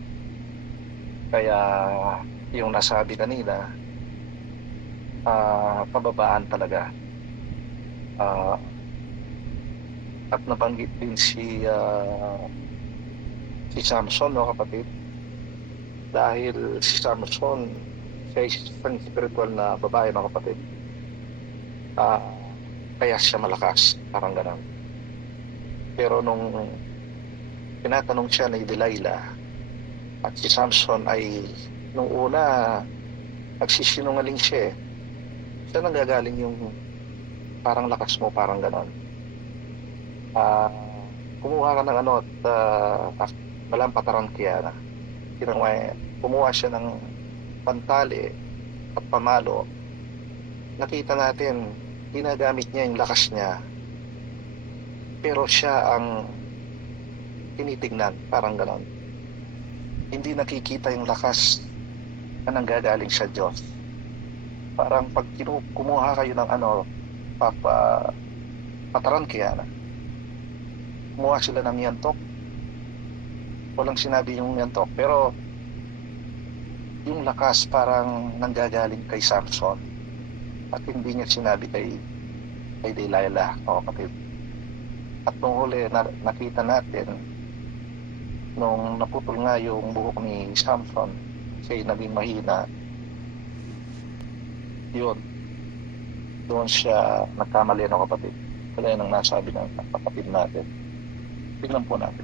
Kaya yung nasabi kanina, pababaan talaga. At nabanggit din si Samson, no, kapatid? Dahil si Samson, siya isang spiritual na babae, no, kapatid? Kaya siya malakas, parang gano'n. Pero nung tinatanong siya ni Delilah at si Samson ay nung una nagsisinungaling siya. Saan nanggagaling yung parang lakas mo, parang ganon? Kumuha ka ng walang pataran kaya na kumuha siya ng pantali at pamalo. Nakita natin ginagamit niya yung lakas niya, pero siya ang tinitignan, parang ganon. Hindi nakikita yung lakas na nanggagaling sa Diyos. Parang pag kumuha kayo ng pataran kaya na, kumuha sila ng yantok, walang sinabi yung yantok, pero yung lakas parang nanggagaling kay Samson at hindi niya sinabi kay kay Delilah, mga kapatid. At nung huli, nakita natin, nung naputol nga yung buhok ni Samson, siya naging mahina, yun, doon siya nagkamali, ng kapatid. Kaya nang nasabi ng kapatid natin. Tignan po natin.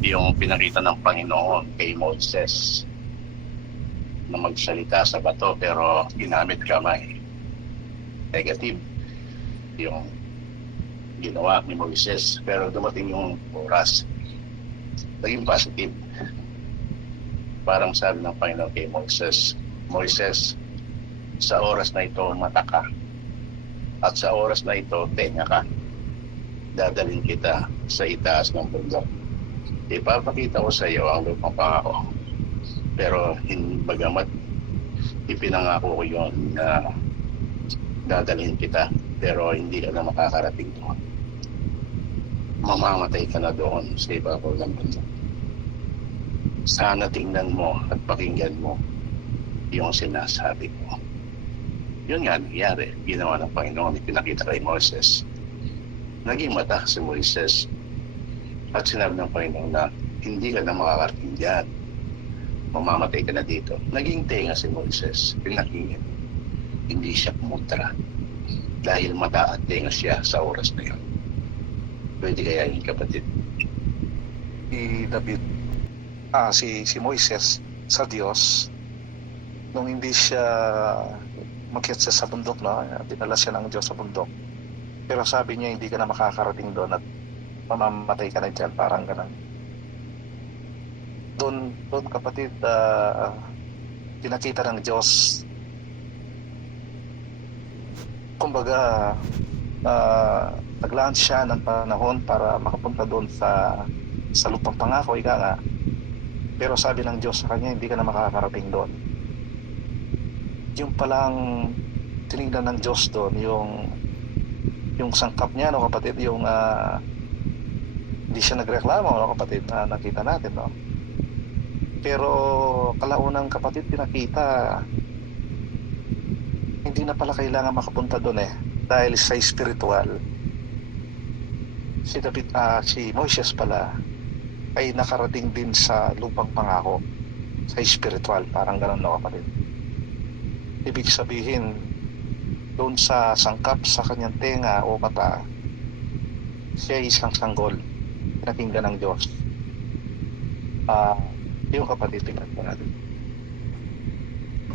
Yung pinakita ng Panginoon kay Moses na magsalita sa bato pero ginamit kamay. Negative yung ginawa ni Moises, pero dumating yung oras naging positive. Parang sabi ng Panginoon kay Moises, Moises, sa oras na ito mata ka, at sa oras na ito tenga ka. Dadalhin kita sa itaas ng bundok. Ipapakita ko sa iyo ang lupang pangako. Pero bagamat ipinangako ko yun na dadalhin kita, pero hindi ka na makakarating doon. Mamamatay ka na doon sa ibabaw ng bundok. Sana tingnan mo at pakinggan mo yung sinasabi ko. Yun nga nangyari. Ginawa ng Panginoon, ipinakita kay Moses. Naging mata si Moises. At sinabi ng Panginoon na hindi ka na makakarating dyan. Mamamatay ka na dito. Naging tenga si Moises. Pinakinggan. Hindi siya pumunta. Dahil mata at tenga siya sa oras na yun. Pwede kaya yung kapatid? Si David, si Moises sa Diyos, nung hindi siya makyat siya sa bundok, no? Dinala siya ng Diyos sa bundok. Pero sabi niya, hindi ka na makakarating doon at mamamatay ka na dyan, parang ganun. Doon kapatid, pinakita ng Diyos, kumbaga, naglaan siya ng panahon para makapunta doon sa lupang pangako, ika nga. Pero sabi ng Diyos sa kanya, hindi ka na makakarating doon. Yung palang tinignan ng Diyos doon, yung sangkap niya, no kapatid, yung hindi siya nagreklamo, no kapatid, na nakita natin, no. Pero kalaunang kapatid, pinakita hindi na pala kailangan makapunta doon dahil sa spiritual. Si Moises pala ay nakarating din sa lupang pangako, sa spiritual, parang gano'n, no kapatid. Ibig sabihin, doon sa sangkap sa kanyang tenga o mata, siya ay isang sanggol, pinakinggan ng Diyos. Yung kapatid, tingnan po natin.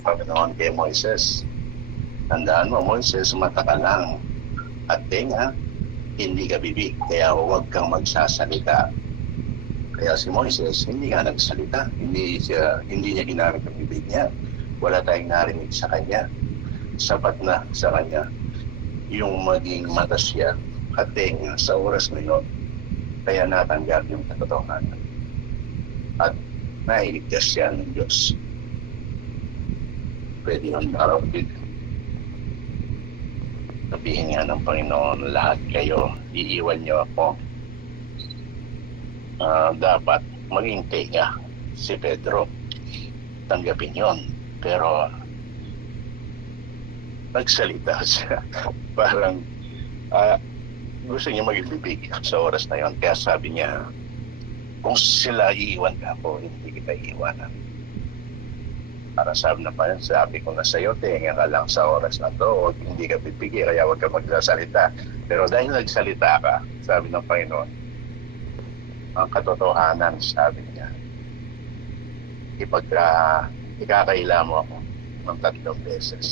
Panginoon kay Moises, tandaan mo, Moises, mata ka lang at tenga, hindi ka bibig, kaya huwag kang magsasalita. Kaya si Moises, hindi nga nagsalita, hindi niya ginamit ang bibig niya. Wala tayong narinig sa kanya. Sapat na sa kanya yung maging mata siya at tenga sa oras na yun. Kaya natanggap yung katotohanan. At nailigtas siya ng Diyos. Pwede yung narawid. Sabihin nga ng Panginoon, lahat kayo, iiwan niyo ako. Dapat maging tenga si Pedro. Tanggapin yon. Pero nagsalita siya. Parang gusto niya maging bibig sa oras na yon. Kaya sabi niya, kung sila iiwan ka ako, hindi kita iiwanan. Para sabi na pa yun, sabi ko na sa'yo, tenga ka lang sa oras na to, hindi ka bibigay, kaya huwag ka magsasalita. Pero dahil nagsalita ka, sabi ng Panginoon, ang katotohanan, sabi niya, ikakaila mo ako ng 3 beses.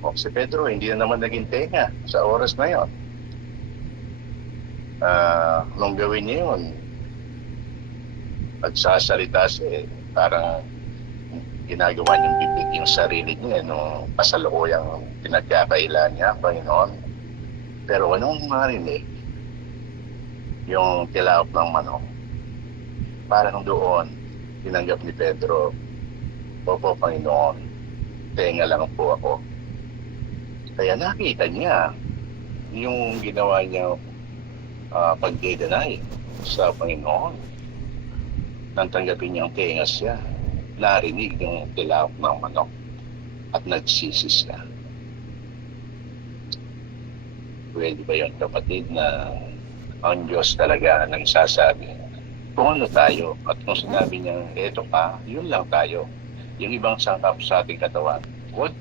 O si Pedro, hindi na naman naging tenga sa oras na yun. Nung gawin niya yun, nagsasalita siya parang ginagawa niyang bibig yung sarili niya nung kasalukuyang pinagkakaila niya, Panginoon. Pero anong marinig? Yung tilawak ng manok. Parang doon, tinanggap ni Pedro, opo, Panginoon, tenga lang po ako. Kaya nakita niya yung ginawa niya pag-deny sa Panginoon. Nang tanggapin niyang tenga siya, narinig yung tilawak ng manok at nagsisi siya. Pwede ba yun, kapatid, na ang Diyos talaga ang nagsasabi kung ano tayo? At kung sinabi niya, eto ka, yun lang tayo. Yung ibang sangkap sa ating katawan, huwag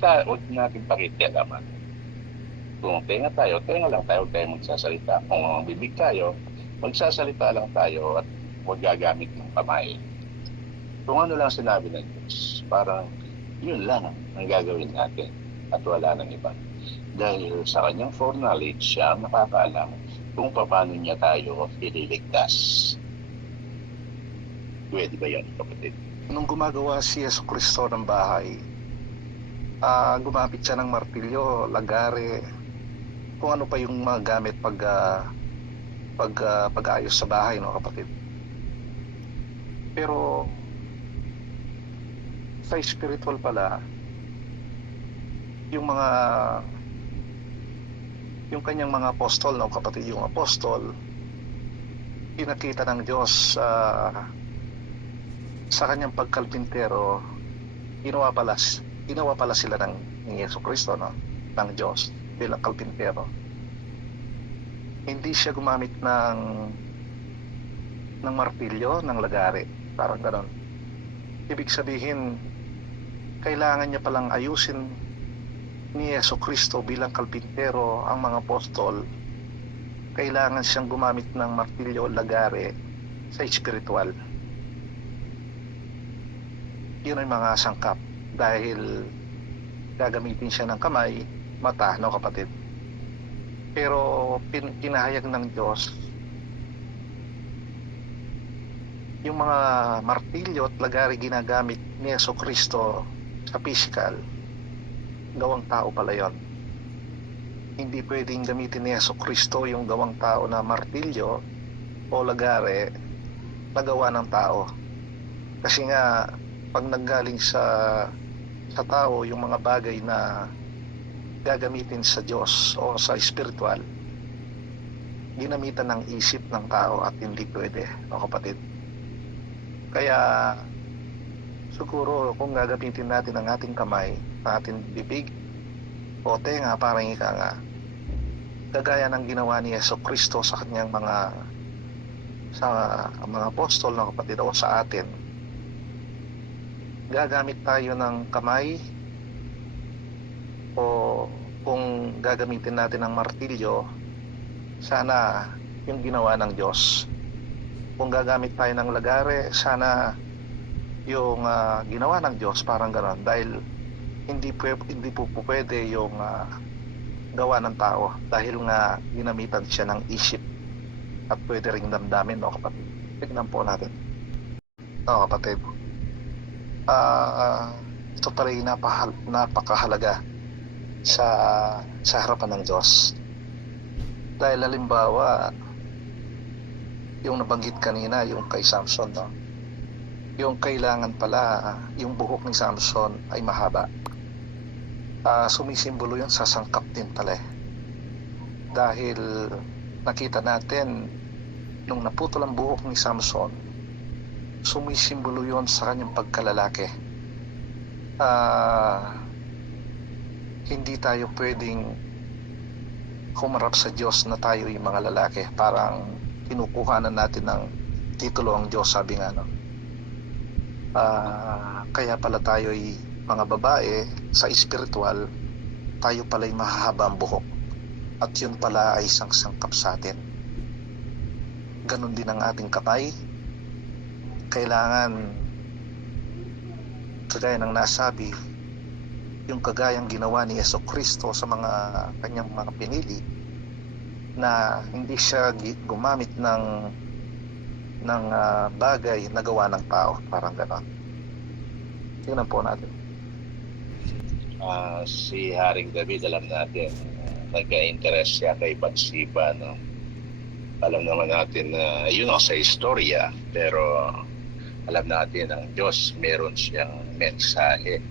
natin pakikialaman. Kung tenga lang tayo, huwag tayo magsasalita. Kung bibig tayo, magsasalita lang tayo at huwag gagamit ng kamay. Kung ano lang sinabi ng Diyos, parang yun lang ang gagawin natin at wala nang iba. Dahil sa kanyang foreknowledge, siya ang nakakaalam kung paano niya tayo ililigtas. Pwede ba yan, kapatid? Nung gumagawa si Yesu Kristo ng bahay, gumamit siya ng martilyo, lagare, kung ano pa yung mga gamit pag-ayos sa bahay, no, kapatid. Pero sa spiritual pala, yung kanyang mga apostol, no, kapatid, yung apostol, pinakita ng Diyos sa kanyang pagkalpintero, ginawa pala sila ng Yesu Kristo, no, ng Diyos bilang kalpintero. Hindi siya gumamit ng martilyo, ng lagare, parang gano'n. Ibig sabihin, kailangan niya palang ayusin ni Yesu Kristo bilang kalpintero ang mga apostol. Kailangan siyang gumamit ng martilyo o lagare sa espiritual. Yun ay mga sangkap dahil gagamitin siya ng kamay, mata, no, kapatid. Pero pinahayag ng Diyos yung mga martilyo at lagari ginagamit ni Yesu Kristo sa physical, gawang tao pala yon. Hindi pwedeng gamitin ni Yesu Kristo yung gawang tao na martilyo o lagare na gawa ng tao. Kasi nga pag nanggaling sa tao yung mga bagay na gagamitin sa Diyos o sa spiritual, ginamitan ng isip ng tao at hindi pwede, no, kapatid. Kaya siguro kung gagamitin natin ang ating kamay, ang ating bibig o tenga, parang ika nga, kagaya ng ginawa ni Yesu Kristo sa kanyang mga apostol, no, kapatid, o sa atin, gagamit tayo ng kamay, o kung gagamitin natin ng martilyo, sana yung ginawa ng Diyos. Kung gagamit tayo ng lagare, sana yung ginawa ng Diyos, parang gano'n. Dahil hindi po pwede yung gawa ng tao, dahil nga ginamitan siya ng isip at pwede ring damdamin, no, kapatid. Tignan po natin, no, kapatid. Ito pala yung napakahalaga sa harapan ng Diyos. Dahil halimbawa, yung nabanggit kanina, yung kay Samson, no? Yung kailangan pala, yung buhok ni Samson ay mahaba. Sumisimbolo yun sa sangkap din pala. Dahil nakita natin, nung naputol ang buhok ni Samson, sumisimbolo yun sa kanyang pagkalalaki. Hindi tayo pwedeng humarap sa Diyos na tayo yung mga lalaki. Parang kinukuhanan natin ng titulo ang Diyos, sabi nga, no? Kaya pala tayo ay mga babae, sa spiritual, tayo pala ay mahahaba ang buhok. At yun pala ay isang sangkap sa atin. Ganon din ang ating kamay. Kailangan, kagaya ng nasabi, yung kagayang ginawa ni Yesu Kristo sa mga kanyang mga pinili, na hindi siya gumamit ng bagay na gawa ng tao, parang gano'n. Tingnan po natin. Si Haring David, alam natin, nagka-interest siya kay Bathsheba, no? Alam naman natin na yun sa istorya, pero alam natin ang Diyos meron siyang mensahe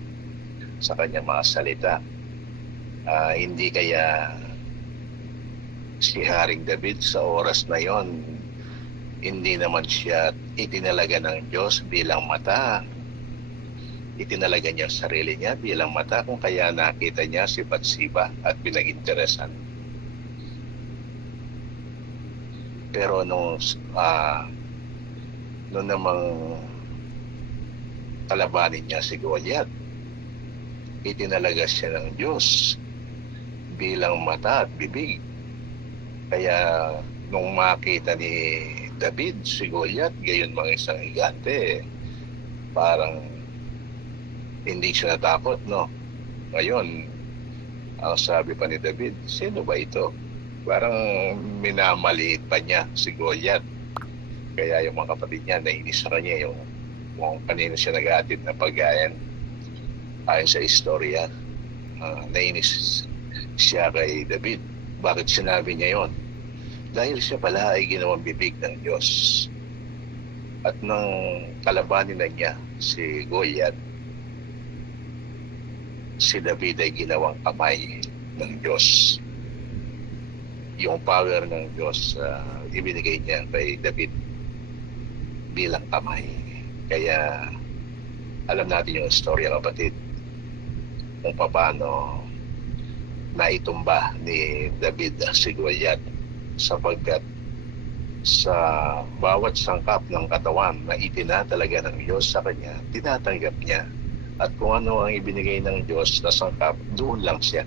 sa kanyang mga salita. Hindi kaya si Haring David sa oras na yon, hindi naman siya itinalaga ng Diyos bilang mata. Itinalaga niya sarili niya bilang mata, kung kaya nakita niya si Bathsheba at pinag-interesan. Pero nung namang kalabanin niya si Goliath, itinalaga siya ng Diyos bilang mata at bibig. Kaya nung makita ni David si Goliath, gayon mga isang higante, parang hindi siya natakot, no? Ngayon, ang sabi pa ni David, sino ba ito? Parang minamaliit pa niya si Goliath. Kaya yung mga kapatid niya, nainis sa kanya yung kanina siya nag-aatid na pagkain. Ayon sa istorya, nainis siya kay David. Bakit sinabi niya yon? Dahil siya pala ay ginawang bibig ng Diyos. At nang kalabanin na niya si Goliath, si David ay ginawang kamay ng Diyos. Yung power ng Diyos ibinigay niya kay David bilang kamay. Kaya alam natin yung istorya, kapatid, kung paano naitumba ni David si Goliath, sapagkat sa bawat sangkap ng katawan na itinatalaga ng Diyos sa kanya, tinatanggap niya. At kung ano ang ibinigay ng Diyos na sangkap, doon lang siya.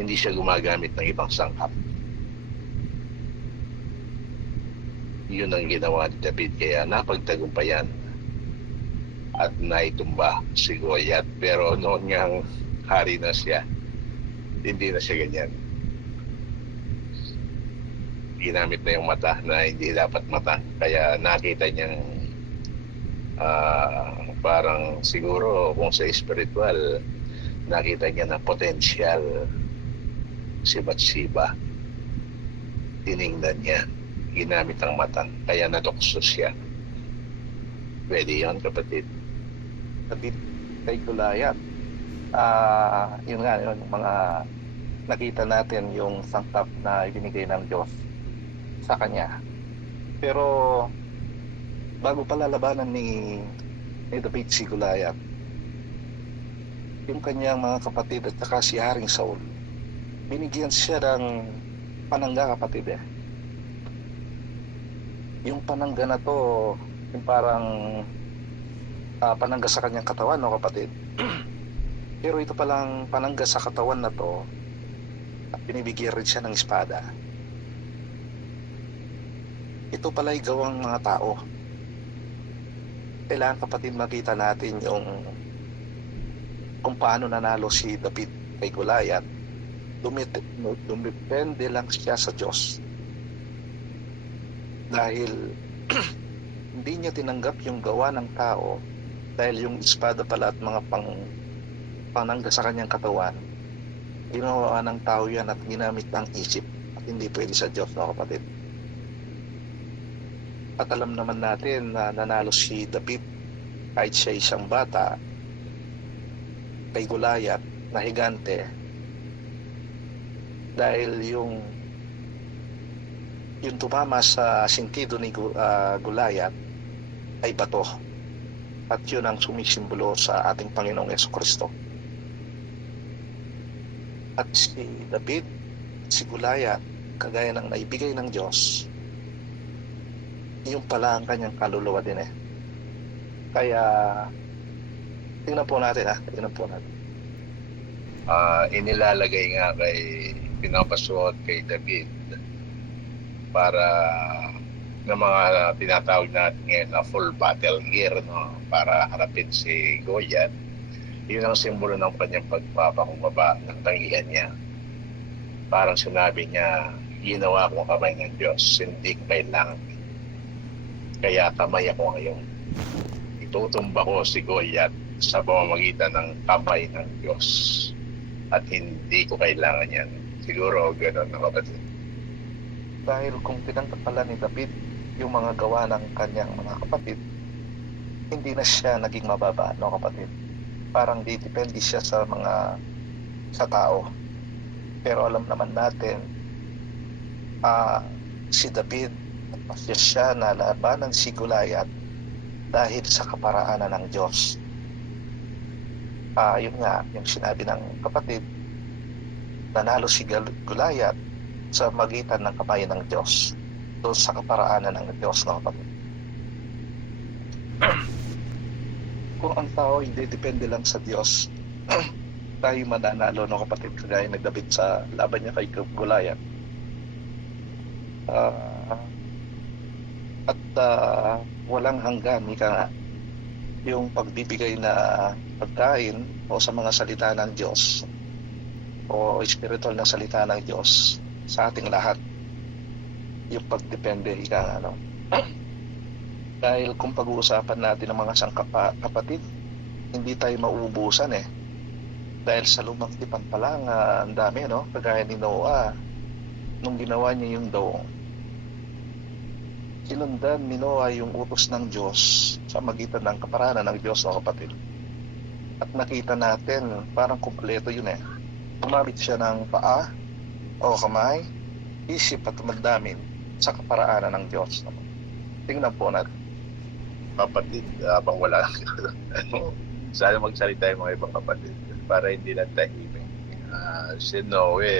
Hindi siya gumagamit ng ibang sangkap. Yun ang ginawa ni David, kaya napagtagumpayan at naitumba si Goliath. Pero noon ngang hari na siya, hindi na siya ganyan. Ginamit na yung mata na hindi dapat mata. Kaya nakita niyang parang siguro kung sa spiritual, nakita niya na potensyal si Bathsheba. Tiningnan niya, ginamit ang mata, kaya natukso siya. Pwede yun, kapatid. David kay Goliath, yun nga, yun, mga nakita natin yung sangkap na ibinigay ng Diyos sa kanya. Pero bago pala labanan ni David si Goliath, yung kanyang mga kapatid at saka si Haring Saul, binigyan siya ng panangga, kapatid. Yung panangga na to, yung parang panangga sa kanyang katawan, no, kapatid? Pero ito palang panangga sa katawan na to, binibigyan rin siya ng espada. Ito pala ay gawang mga tao. Kailangan, kapatid, makita natin yung kung paano nanalo si David kay Goliath. Dumipende lang siya sa Diyos. Dahil hindi niya tinanggap yung gawa ng tao, dahil yung espada pala at mga panangga sa kanyang katawan, ginawa ng tao yan at ginamit ng isip at hindi pwede sa Diyos, no, kapatid? At alam naman natin na nanalo si David kahit siya isang bata kay Goliath na higante, dahil yung tumama sa sentido ni Goliath ay bato, at yun ang sumisimbolo sa ating Panginoong Jesucristo. At si David, si Goliath, kagaya ng naibigay ng Diyos, yung pala ang kanyang kaluluwa din. Kaya tingnan po natin, tingnan po natin. Inilalagay nga pinapasuot kay David para ng mga tinatawag natin ngayon na full battle gear, no? Para harapin si Goliath. Yun ang simbolo ng kanyang pagpapakumbaba ng tangian niya. Parang sinabi niya, ginawa ko kamay ng Diyos, hindi kailangan. Kaya kamay ako ngayon. Itutumba ko si Goliath sa pamamagitan ng kamay ng Diyos. At hindi ko kailangan yan. Siguro gano'n, na kapatid. Dahil kung tinanggap pala ni David yung mga gawa ng kanyang mga kapatid, hindi na siya naging mababa, no, kapatid? Parang depende siya sa tao. Pero alam naman natin, si David, napasya siya na labanan si Goliath dahil sa kaparaanan ng Diyos. Yun nga, yung sinabi ng kapatid, nanalo si Goliath sa magitan ng kamay ng Diyos. doon sa kaparaanan ng Diyos, no, kapatid. Kung ang tao hindi depende lang sa Diyos, tayo mananalo, no, kapatid, kagaya ng David sa laban niya kay Goliath. Walang hanggan, ika nga, yung pagbibigay na pagkain o sa mga salita ng Diyos o spiritual na salita ng Diyos sa ating lahat. Yung pagdepende, ika nga, no? Dahil kung pag-uusapan natin ng mga kapatid, hindi tayo mauubusan eh. Dahil sa lumang tipan pa lang, ang dami, no? Kagaya ni Noah, nung ginawa niya yung dong, sinundan ni Noah yung utos ng Diyos sa magitan ng kaparanan ng Diyos, no, kapatid. At nakita natin, parang kumpleto yun eh. Gumamit siya ng paa o kamay, isip at damdamin sa kaparaanan ng Diyos. No? Tingnan po natin. Kapatid, habang wala sana magsalita yung mga ibang kapatid para hindi lang tahimik. Si Noe,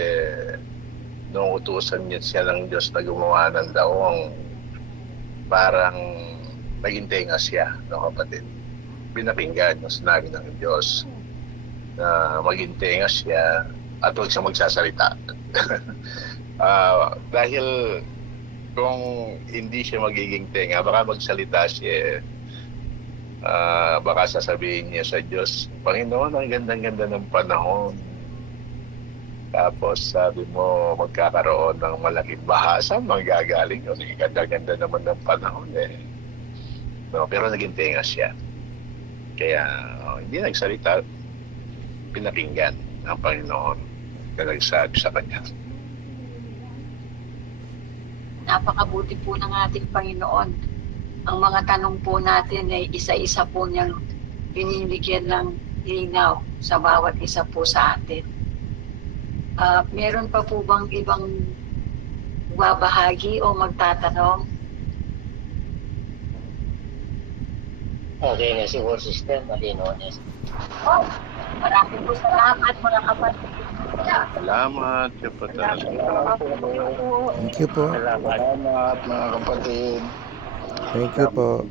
nung utusan niya siya ng Diyos na gumawa ng daong, parang naging tenga siya, no, kapatid. Pinakinggan yung sinabi ng Diyos na maging tenga siya at huwag siya magsasalita. Dahil kung hindi siya magiging tenga, baka magsalita siya, baka sasabihin niya sa Diyos, Panginoon, ang gandang-ganda ng panahon. Tapos sabi mo, magkakaroon ng malaking bahasa, manggagaling. O sige, ganda-ganda naman ng panahon eh. No, pero naging tenga siya. Kaya hindi nagsalita, pinakinggan ang Panginoon na nagsabi sa kanya. Napakabuti po ng ating Panginoon. Ang mga tanong po natin ay isa-isa po niyang binibigyan ng linaw sa bawat isa po sa atin. Meron pa po bang ibang babahagi o magtatanong? Okay na siguro, sister, malino na. Oh, maraming po salamat mga kapatid. Salamat, kapatid. Thank you po. Salamat mga kapatid. Thank you po.